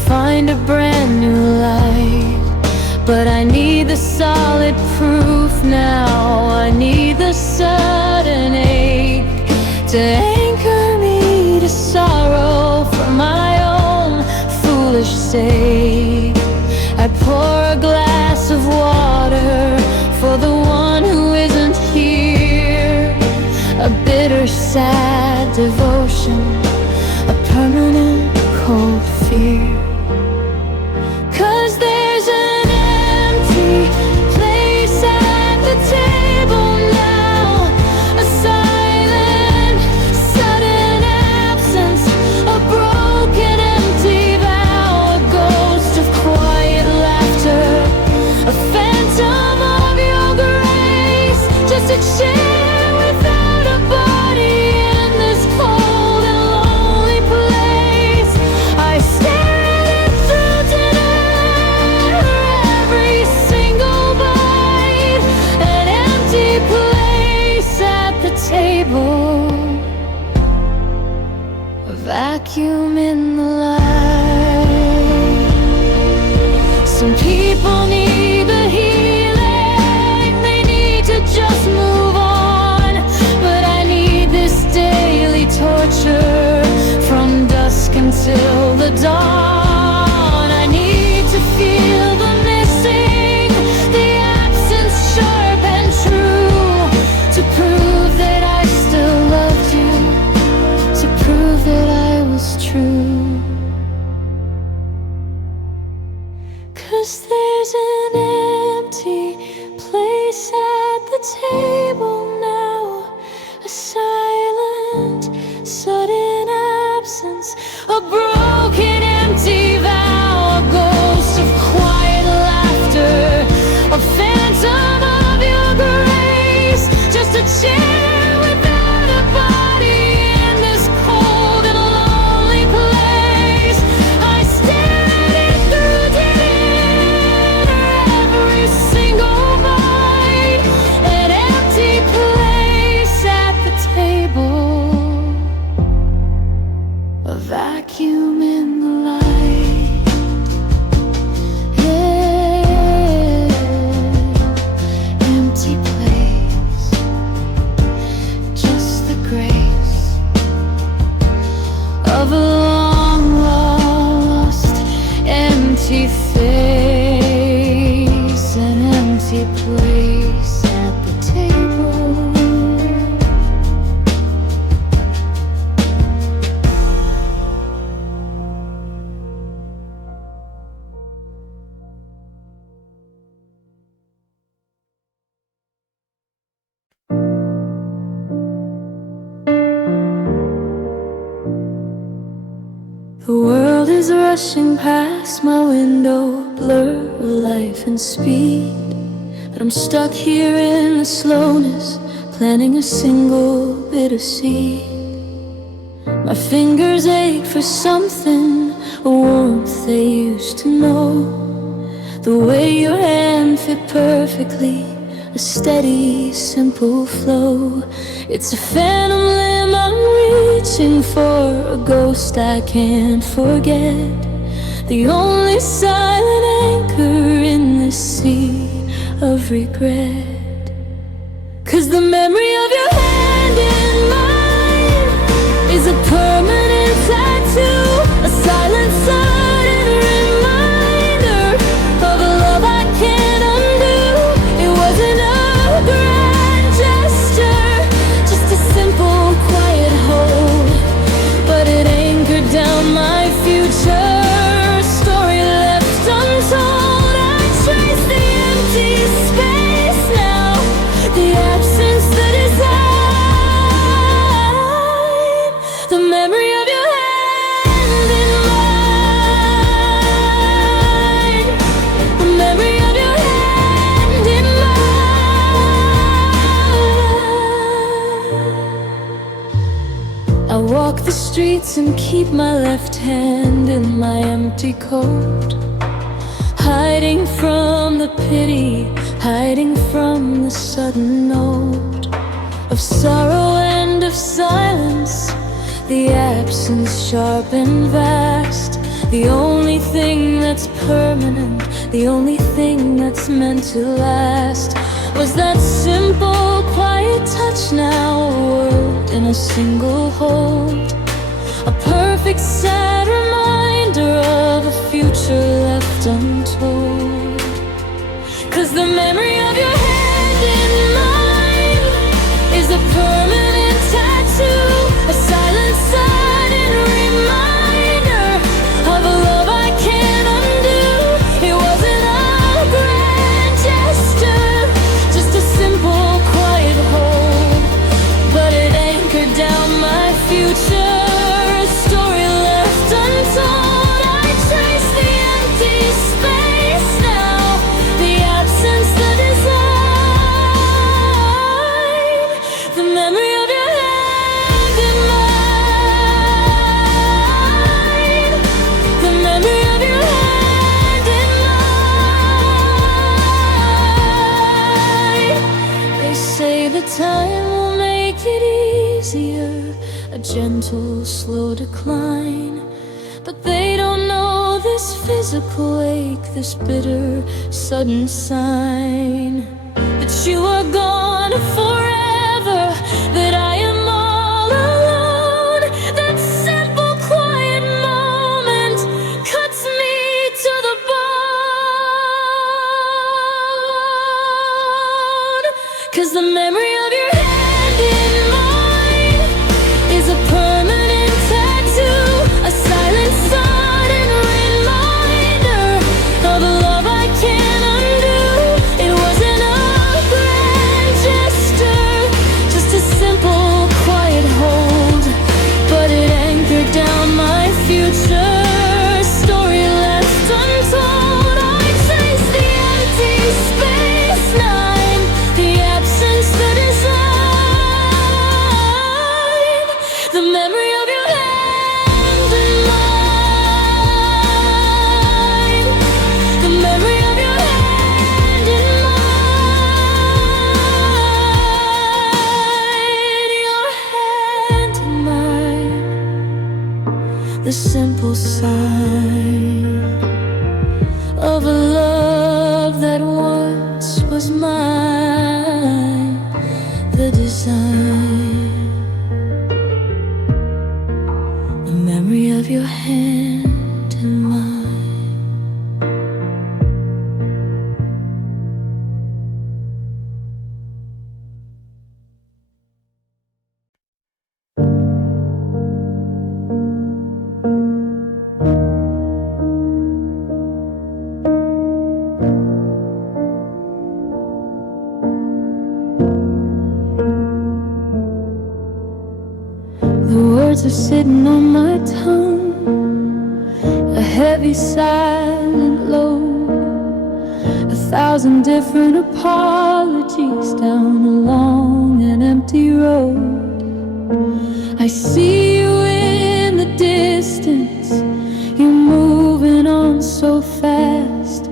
find a brand new light. But I need the solid proof now, I need the sudden ache to anchor me to sorrow for my own foolish sake. I pour a glass of water for the one who isn't here, a bitter, sad devotion, a permanent cold fear. 'Cause there's an empty place at the table now, a silent, sudden absence, a broken, empty vow, a ghost of quiet laughter, a phantom of your grace, just a chair without a body in this cold and lonely place. I stare at it through dinner, every single bite, an empty place at the table, a vacuum in the light. Some people need the healing, they need to just move on, but I need this daily torture from dusk until the dawn. I need to feel the missing, the absence sharp and true, to prove that I still loved you, to prove that I was true. 'Cause there's an empty place at the table now, a silent, sudden absence, a broken, empty vow, a ghost of quiet laughter, a phantom of your grace, just a chair without a body in this cold and lonely place. I stare at it through dinner, every single bite, an empty place at the table, a vacuum in the light. Yeah, empty place, just the grace of a long lost empty face, an empty place at the table. The world is rushing past my window, blur of life and speed, but I'm stuck here in the slowness, planting a single bitter seed. My fingers ache for something, a warmth they used to know, the way your hand fit perfectly, a steady, simple flow. It's a phantom limb I'm reaching for, a ghost I can't forget, the only silent anchor in this sea of regret. 'Cause the memory of your hand in mine is a permanent tattoo, a silent, sudden reminder of a love I can't undo. It wasn't a grand gesture, just a simple, quiet hold, but it anchored down my future, a story left untold. I trace the empty space now, the absence, the design, the memory of your hand in mine, the memory of your hand in mine. I walk the streets and keep my left hand in my empty coat, hiding from the pity, hiding from the sudden note of sorrow and of silence. The absence sharp and vast, the only thing that's permanent, the only thing that's meant to last, was that simple, quiet touch. Now a world in a single hold, a perfect sad reminder of a future left untold. 'Cause the memory of your hand in mine is a permanent tattoo, a silent sudden reminder of a love I can't undo. It wasn't a grand gesture, just a simple quiet hold, but it anchored down my future, a story left untold. I trace the empty space now, the absence, the design, the memory of your hand in mine, the memory of your hand in mine. They say the time will make it easier, a gentle, slow decline, but they don't know this physical ache, this bitter, sudden sign that you are gone forever, that I am all alone. That simple, quiet moment cuts me to the bone. 'Cause the memory of your hand in mine is a permanent tattoo, a silent sudden reminder of a love I can't undo. It wasn't a grand gesture, just a simple, quiet hold, but it anchored down my future, a story left untold. I trace the empty space line, the absence, the design, the memory of your hand in mine, the memory of your hand in mine, your hand in mine, the simple sign of a love that once was mine, the design, the memory of your hand in mine. The words are sitting on my tongue, a heavy silent load, 1,000 different apologies down a long and empty road. I see you in the distance, you're moving on so fast,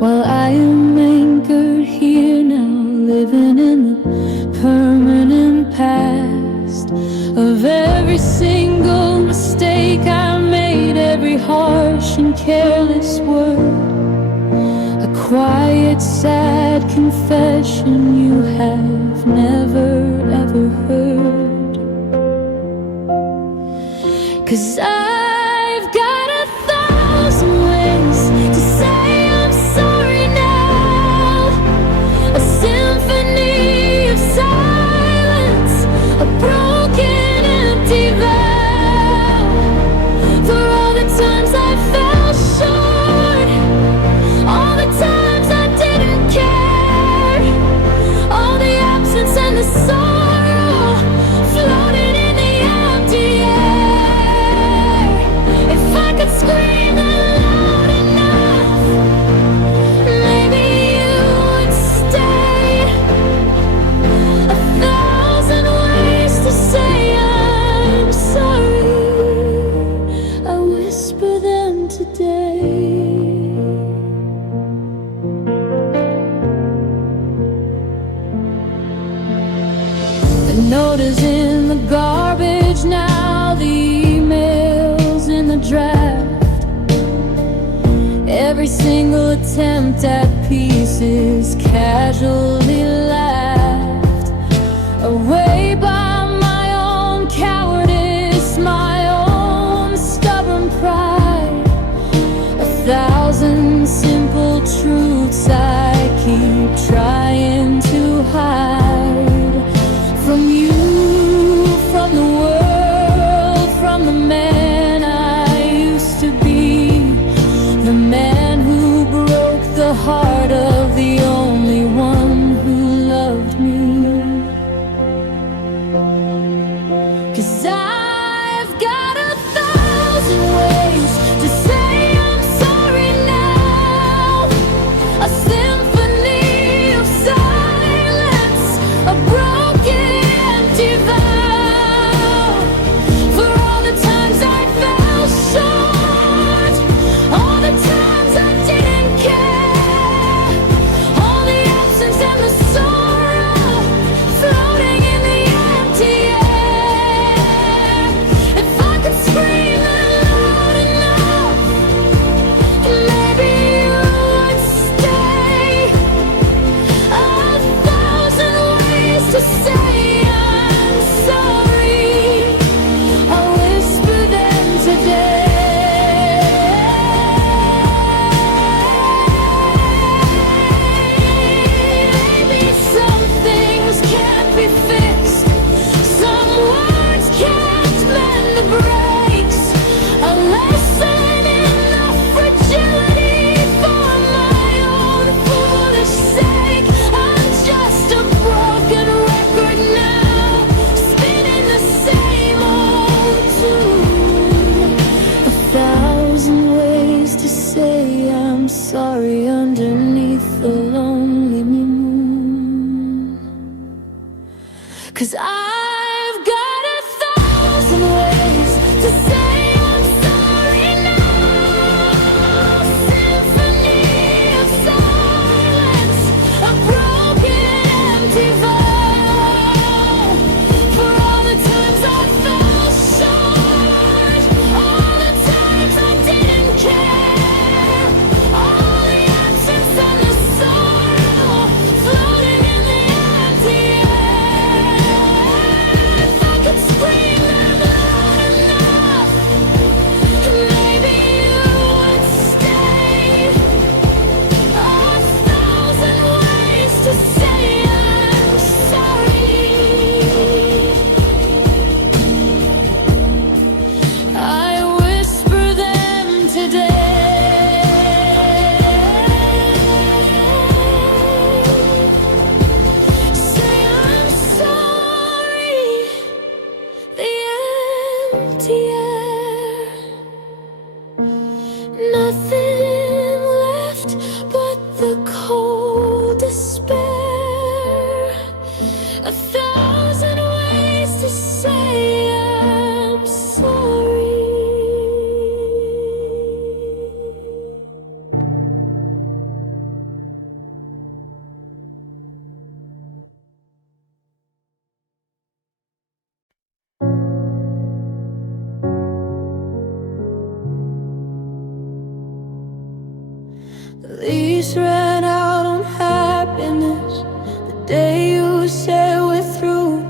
while I am anchored here now, living in the permanent past of every single mistake I made, every harsh and careless word, a quiet, sad confession you have never ever heard. 'Cause I've got 1,000 ways to say I'm sorry now, a symphony of silence, a broken, empty vow, for all the times I fell short, all the times I didn't care, all the notice in the garbage now, the emails in the draft. Every single attempt at peace is casually laughed away by my own cowardice, my own stubborn pride. 1,000 simple truths I keep trying to hide from you, from the world, from the man I used to be, the man who broke the heart of the only one who loved me. 'Cause I've got 1,000 ways to say I'm sorry now, a symphony of silence, a broken empty vow, for all the times I fell short, all the times I didn't care, all the absence and the sorrow floating in the empty air. If I could scream it loud enough, maybe you would stay. 1,000 ways to say I'm sorry, I'll whisper them today. Maybe some things can't be fixed, some words can't mend the breaks, a lesson in the fragility for my own foolish sake. I'm just a broken record now, spinning the same old tune. 1,000 ways to say I'm sorry underneath the lonely moon. 'Cause I've got 1,000 ways to say I'm sorry now, symphony of silence, a broken empty vow, for all the times I fell short, all the times I didn't care, all the absence and the sorrow floating in the empty air. If I could scream them loud enough, maybe you would stay. 1,000 ways to say I'm sorry, I whisper them today. Say I'm sorry, the empty air, nothing left but the cold despair. 1,000 ways to say I'm sorry. The lease ran out on happiness the day you said we're through.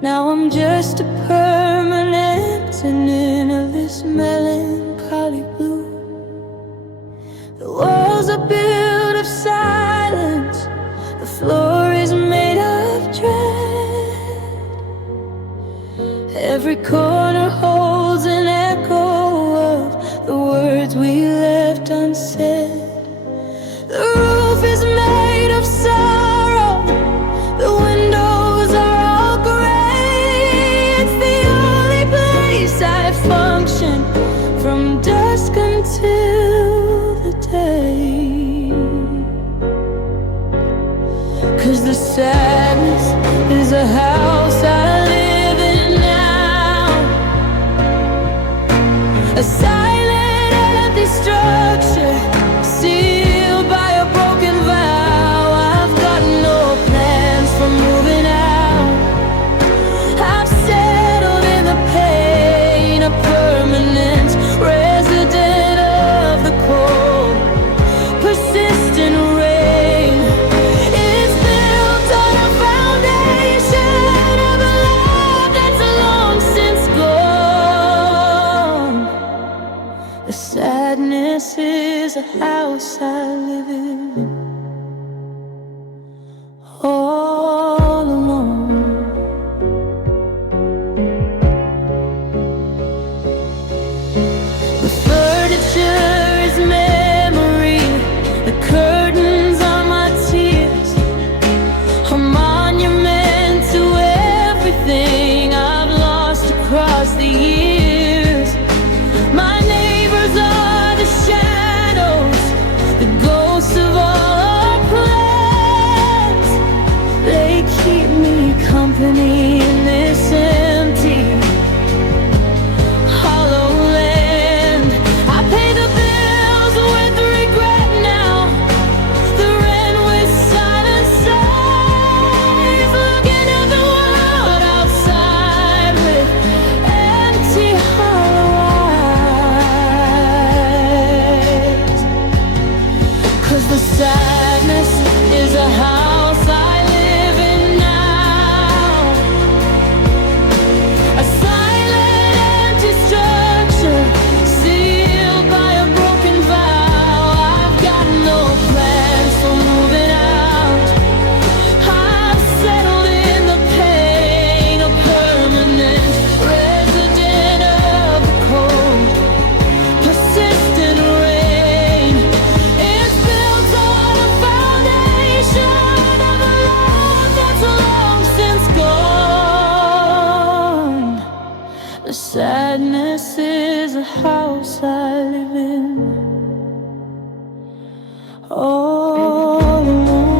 Now I'm just a permanent tenant of this melancholy blue. The walls are built of silence, the floor is made of dread. Every corner holds an echo of the words we left unsaid. The roof is made of sorrow, the windows are all gray. It's the only place I function from dusk until the day. 'Cause the sadness is a house I live in now, a silent empty structure sealed by a broken vow. I've got no plans for moving out, company in this empty, hollow land. I pay the bills with regret now, the rent with silent sighs, looking at the world outside with empty, hollow eyes. 'Cause the sadness is a house I live in now, a silent, empty structure sealed by a broken vow. I've got no plans for moving out. I've settled in the pain, a permanent resident of the cold, persistent rain. It's built on a foundation of a love that's long since gone. The sadness is a house I live in, all alone.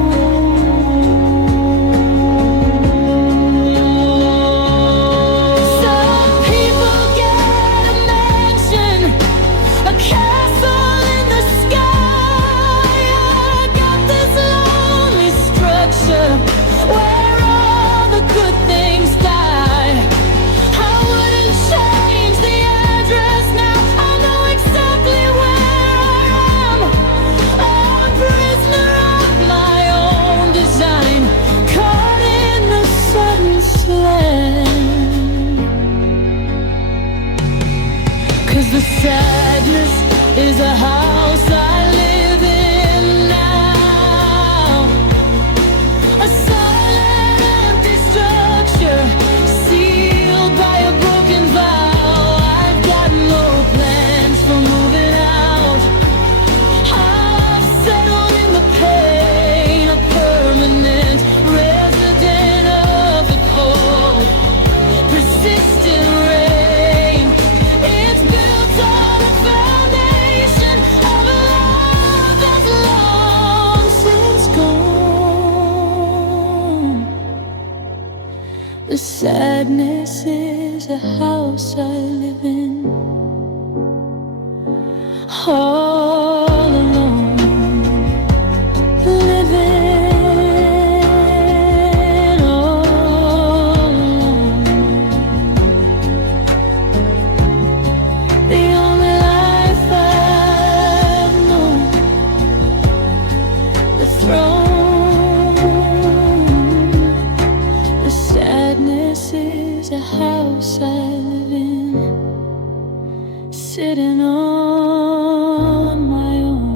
Some people get a mansion, a castle in the sky. I got this lonely structure where all the good things die. I wouldn't change the address now. I know exactly where I am. I'm a prisoner of my own design, caught in the sudden slang. 'Cause the sadness is a house I live in now, a silent, empty structure sealed by a broken vow. I've got no plans for moving out. I've settled in the pain, a permanent resident of the cold, persistent rain. It's built on a foundation of a love that's long since gone. The sadness is a house I live in, all alone, living all alone. The only life I've known, the throne. The sadness is a house I live in, sitting on my own.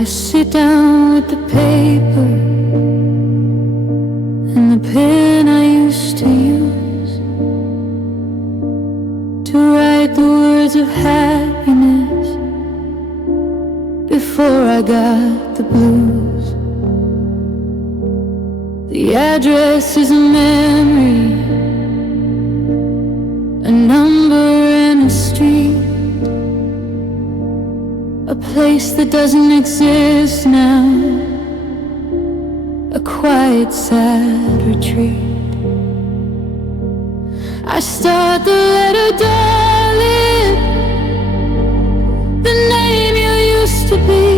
I sit down with the paper and the pen I used to use to write the words of happiness before I got the blues. The address is a memory, a number and a street, a place that doesn't exist now, a quiet, sad retreat. I start the letter, darling, the name you used to be,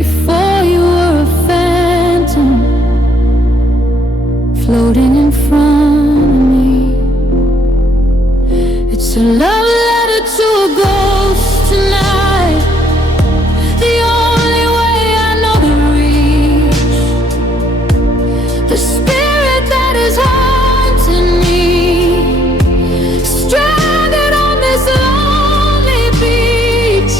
before you were a phantom floating in front of me. It's a love letter to a ghost tonight, the only way I know to reach the spirit that is haunting me, stranded on this lonely beach.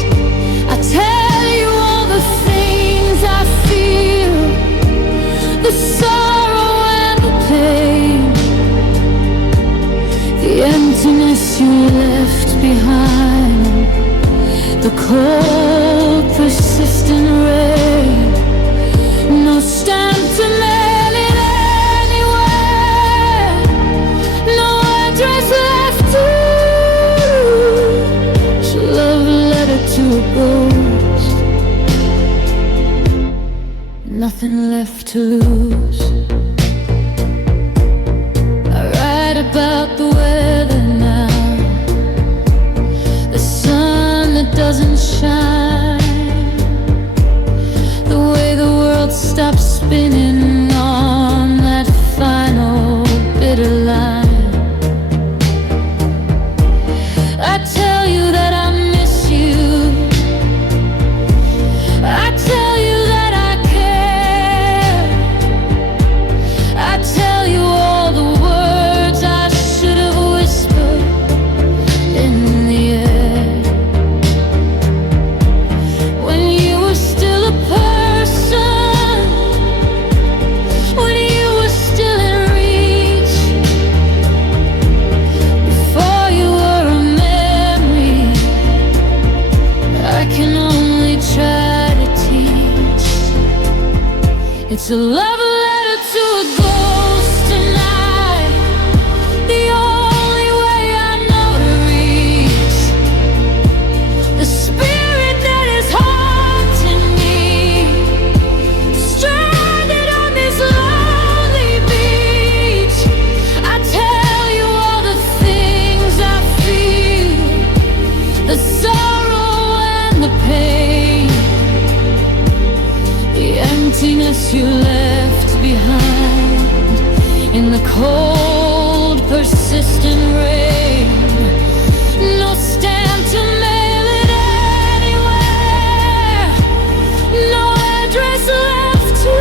I tell you all the things I feel, the sorrow and the pain, the emptiness you left behind. the cold, persistent rain. No stamp to mail it anywhere, no address left to lose. A love letter to a ghost, nothing left to lose. I write about the weather now, the sun that doesn't shine, the way the world stops spinning on that final bitter line. I tell you that I miss you, I tell you that I care, I tell you all the words I should have whispered in the air. When you were still a person, when you were still in reach, before you were a memory I can only try to teach. It's a love letter to a ghost tonight, the only way I know to reach the spirit that is haunting me, stranded on this lonely beach. I tell you all the things I feel, the sorrow and the pain, the emptiness you left behind in the cold, persistent rain. No stamp to mail it anywhere, no address left to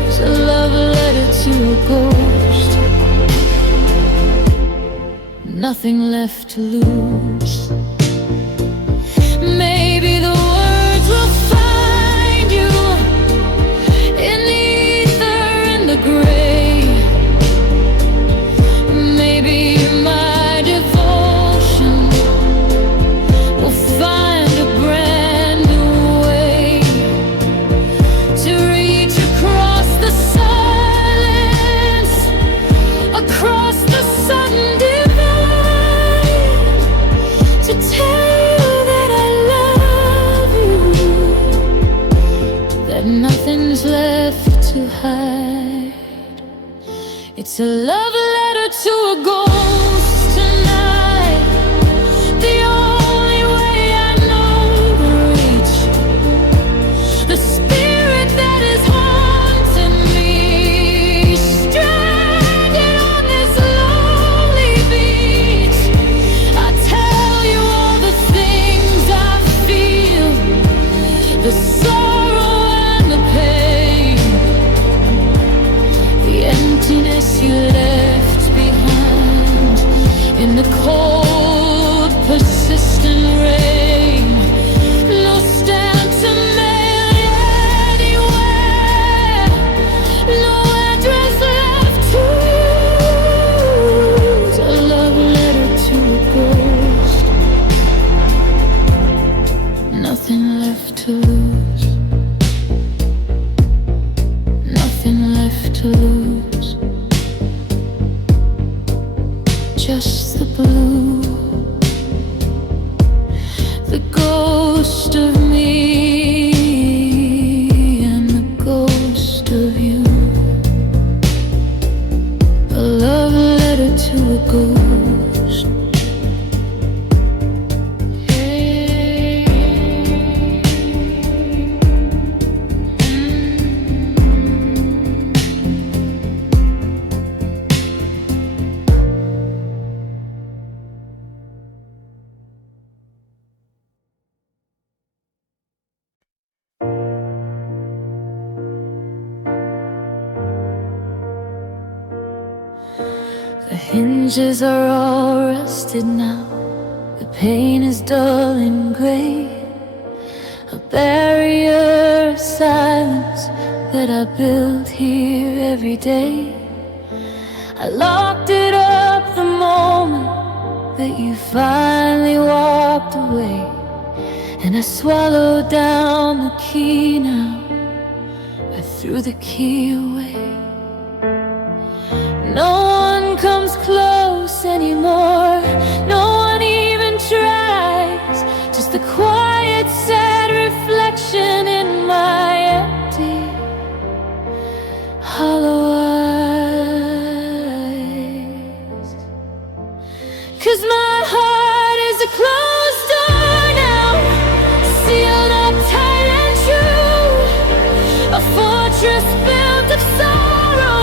use. A love letter to a ghost, nothing left to lose. Maybe the words will find you in the ether, in the gray. Maybe my devotion will find a brand new way to reach across the silence, across the sudden divide, to tell you that I love you, that nothing's left to hide. It's a love letter to a ghost tonight, the only way I know to reach the spirit that is haunting me, stranded on this lonely beach. I tell you all the things I feel, the sorrow and the pain, the emptiness you left behind in the cold, persistent rain. No stamp to mail anywhere, no address left to use. A love letter to a ghost, nothing left to lose, nothing left to lose. Just the blue, the ghost of me and the ghost of you. A love letter to a ghost. The hinges are all rusted now, the pain is dull and gray, a barrier of silence that I build here every day. I locked it up the moment that you finally walked walked away, and I swallowed down the key now. I threw the key away. No one comes close anymore. No one even tries. Just a quiet, sad reflection in my empty, hollow eyes. 'Cause my heart is a closed door now, sealed up tight and true, a fortress built of sorrow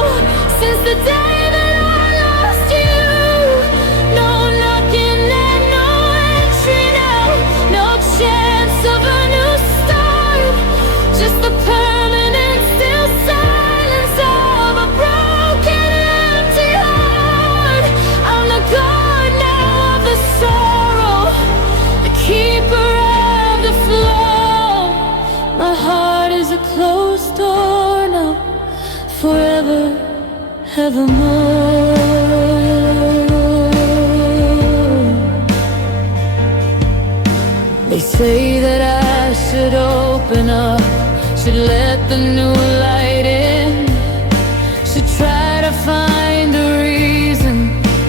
since the day that I lost you. No knocking and no entry now, no chance of a new start, just the permanent still silence of a broken, empty heart. I'm the god now of the sorrow, the keeper of the flow. My heart is a closed door now, forever, evermore. They say that I should open up, should let the new light in, should try to find a reason,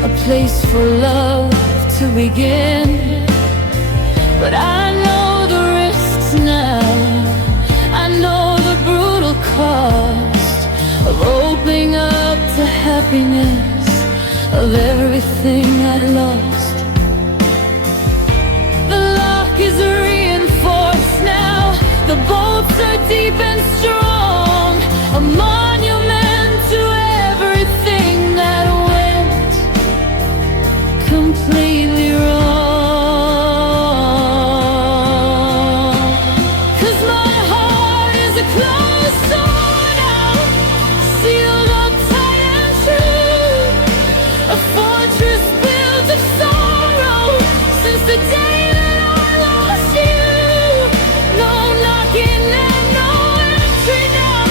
a place for love to begin. But I know the risks now, I know the brutal cost of opening up to happiness, of everything I lost. The lock is reinforced now, the bolts are deep and strong, a monument to everything that went completely wrong. 'Cause my heart is a closed door now, sealed up tight and true, a fortress built of sorrow since the day that I lost you. No knocking and no entry now,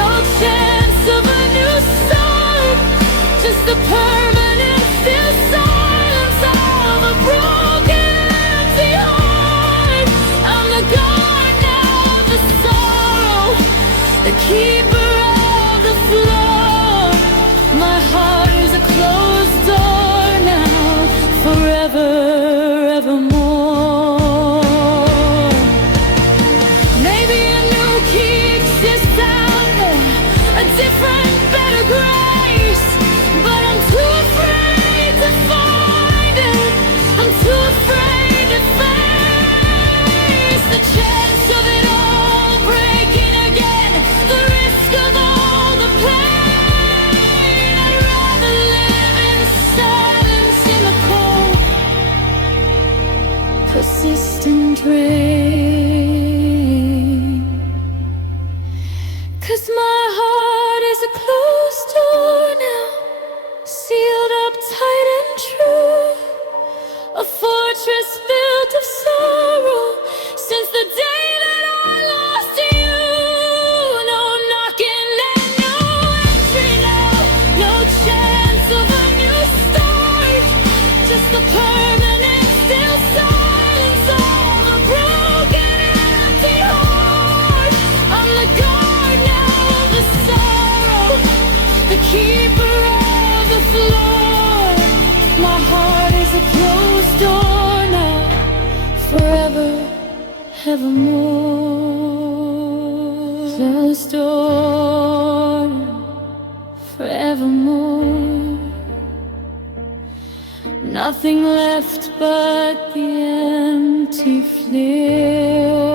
no chance of a new start, just the permanent still silence of a broken, empty heart. I'm the god now of the sorrow, the keeper of the floor. My heart is a closed door now, forever, evermore. Maybe a new key exists out there, a different, better grace, but I'm too afraid to find it. I'm too afraid to face the chance of it all breaking again, the risk of all the pain. I'd rather live in silence in the cold, persistent rain. 'Cause my heart is a closed door now, sealed up tight and true, a fortress built of sorrow since the day that I lost you. No knocking and no entry now, no chance of a new start, just the permanent still silence of a broken, empty heart. I'm the god now of the sorrow, the keeper of the floor. My heart is a closed door now, forever, evermore. Closed door, forevermore. Nothing left but the empty floor.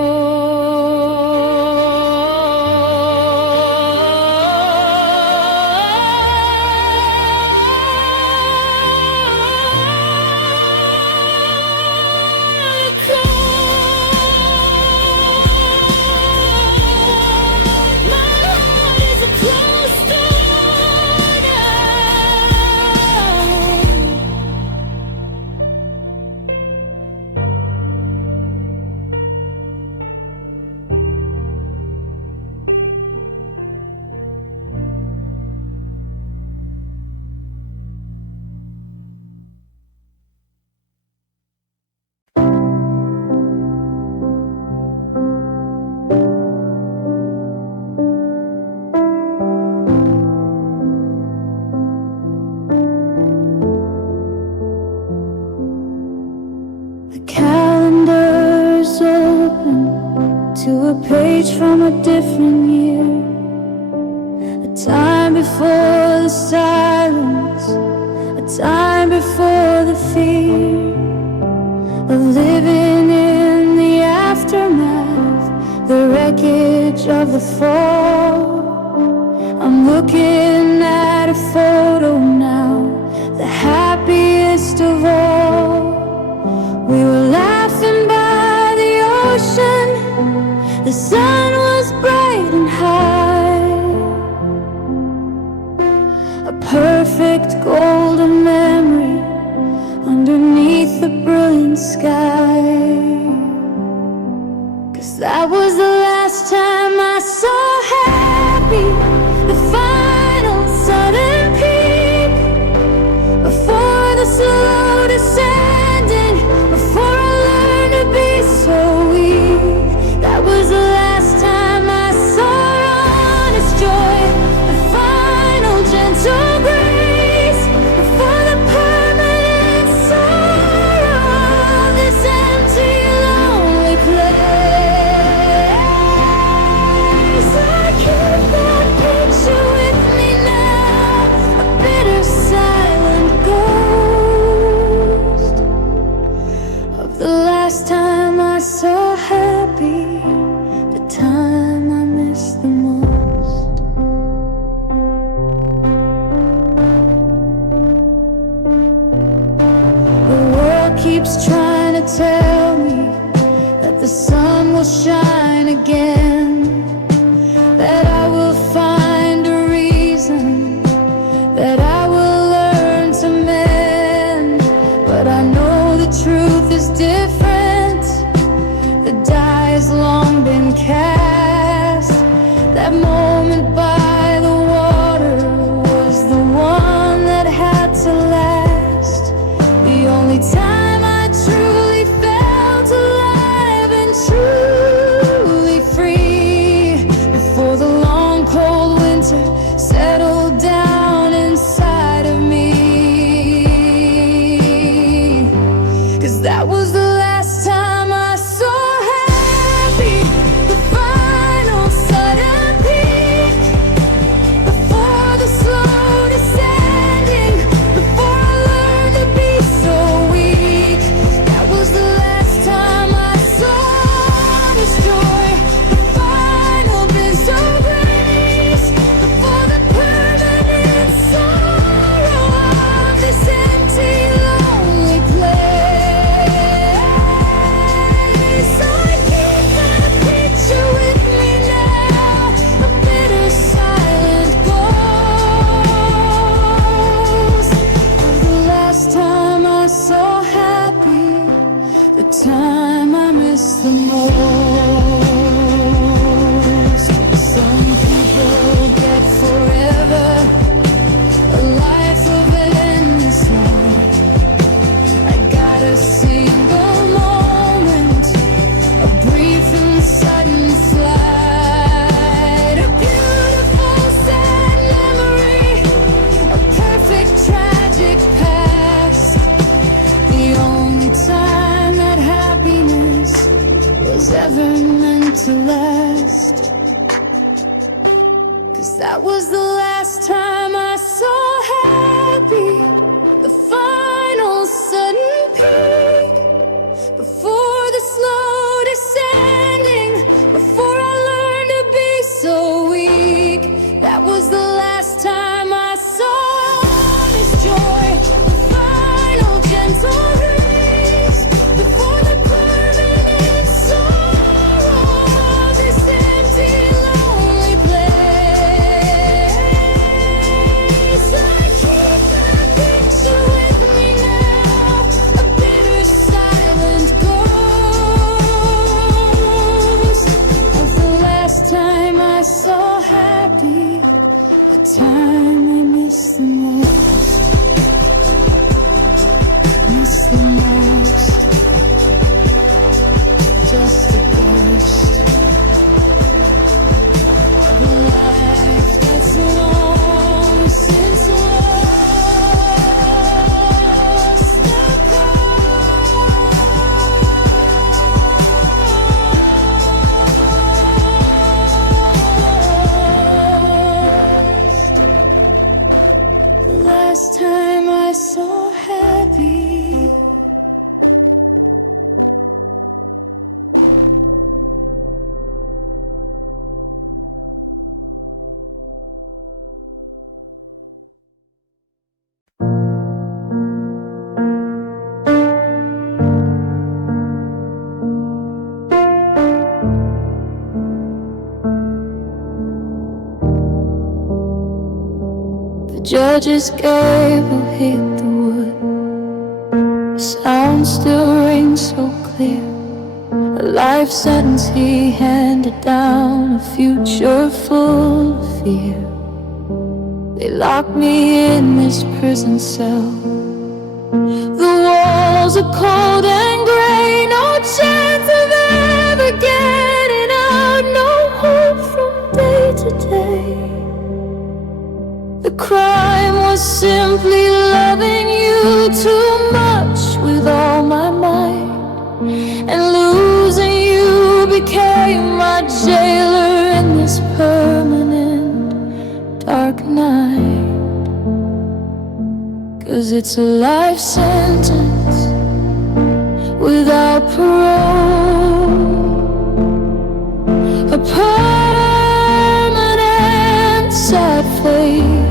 turn to a page from a different year, a time before the silence, a time before the fear of living in the aftermath, the wreckage of the fall. I'm looking at a photo now, the happiest of all. We were laughing by the ocean, the sun was bright and high, a perfect golden memory underneath the brilliant sky. 'Cause that was the last time I saw happy, the final sudden peak, before the slow descending, before I learned to be so weak. That was the last time I saw honest joy, the final gentle grace, before the permanent sorrow of this empty, lonely place. I keep that picture with me now, a bitter silent ghost of the last time I saw happy, the time I miss the most. The world keeps trying to tell me that the sun will shine again, that I will find a reason, that I will learn to mend. But I know the truth is different, the die has long been cast. That moment by the water was the one that had to last. The only time I truly felt alive and truly free, before the long cold winter settled down inside of me. 'Cause that was the last time I saw happy, the final sudden peak, before the slow descending, before I learned to be so weak. That was the last time I saw honest joy, the final bliss of grace, before the permanent sorrow of this empty, lonely place. I keep that picture with me now, a bitter silent ghost of the last time I saw happy, the time I miss the most. Some people get forever, a life of endless love. I got a single moment, a brief and sudden flight, a beautiful sad memory, a perfect tragic past. The only time that happiness was ever meant to last. 'Cause that was the last time I saw happy, the final sudden peak, before the slow descending, before I learned to be so weak. That was the last time I saw honest joy, the final gentle grace, before the permanent sorrow of this empty, lonely place. Judge's gavel hit the wood. The sound still rings so clear. A life sentence he handed down, a future full of fear. They locked me in this prison cell. The walls are cold and gray, no chance of ever getting out, no hope from day to day. The crime was simply loving you too much with all my might, and losing you became my jailer in this permanent dark night. 'Cause it's a life sentence without parole, a permanent sad fate,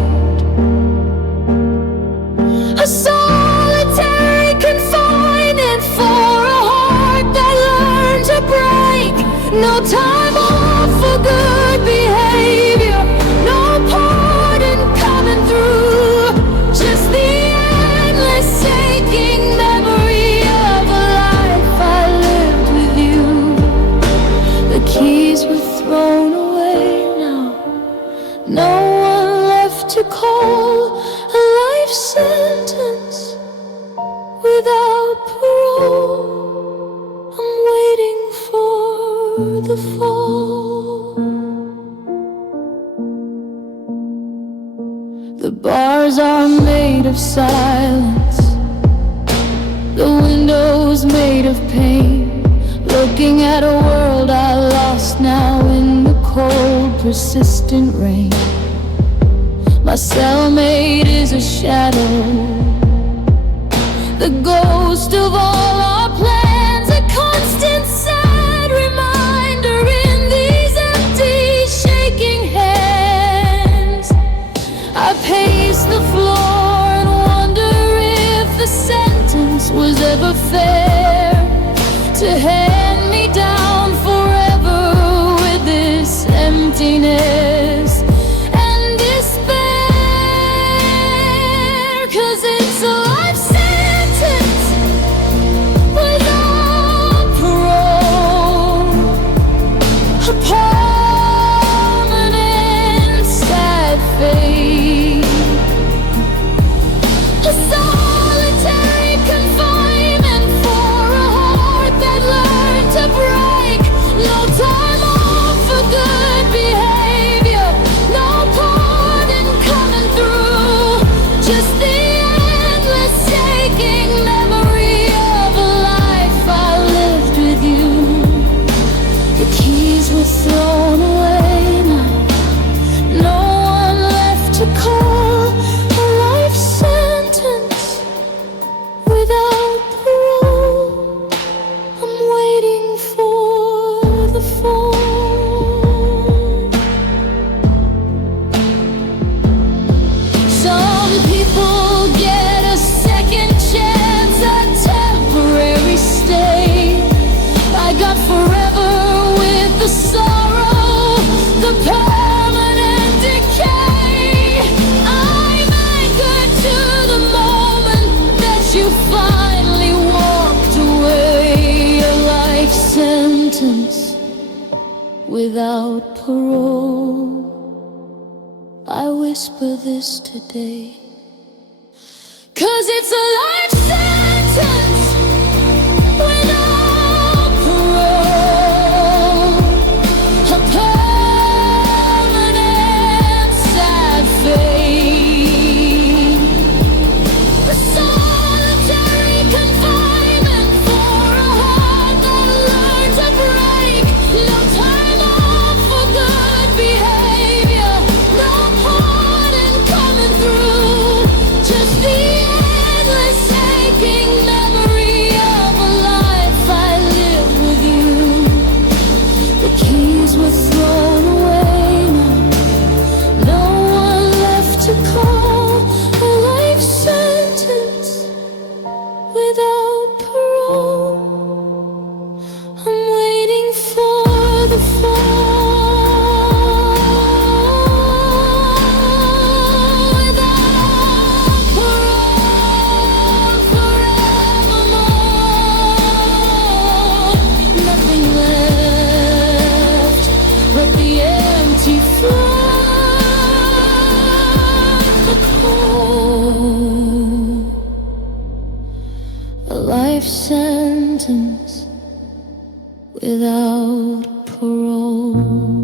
a solitary confinement for a heart that learned to break. No time off for good behavior, no pardon coming through, just the endless aching memory of a life I lived with you. The keys were thrown away now, no one left to call. A life sentence without parole. I'm waiting for the fall. The bars are made of silence, the windows made of pain, looking at a world I lost now in the cold, persistent rain. My cellmate is a shadow, the ghost of all our plans, a constant sad reminder in these empty, shaking hands. I pace the floor and wonder if the sentence was ever fair, to hand me down forever with this emptiness and despair. 'Cause it's a life sentence without parole, a permanent sad fate, a solitary confinement for a heart that learned to break. No time off for good behavior, no pardon coming through, just the endless aching memory of a life I lived with you. The keys were thrown away now, no one left to call. A life sentence without parole. I'm waiting for the fall. Some people get a second chance, a temporary stay. I got forever with the sorrow, the permanent decay. I'm anchored to the moment that you finally walked away. A life sentence without parole. I whisper this today, 'cause it's a life sentence without parole, a permanent sad fate, a solitary confinement for a heart that learned to break. No time off for good behavior, no pardon coming through, just the endless sentence without parole.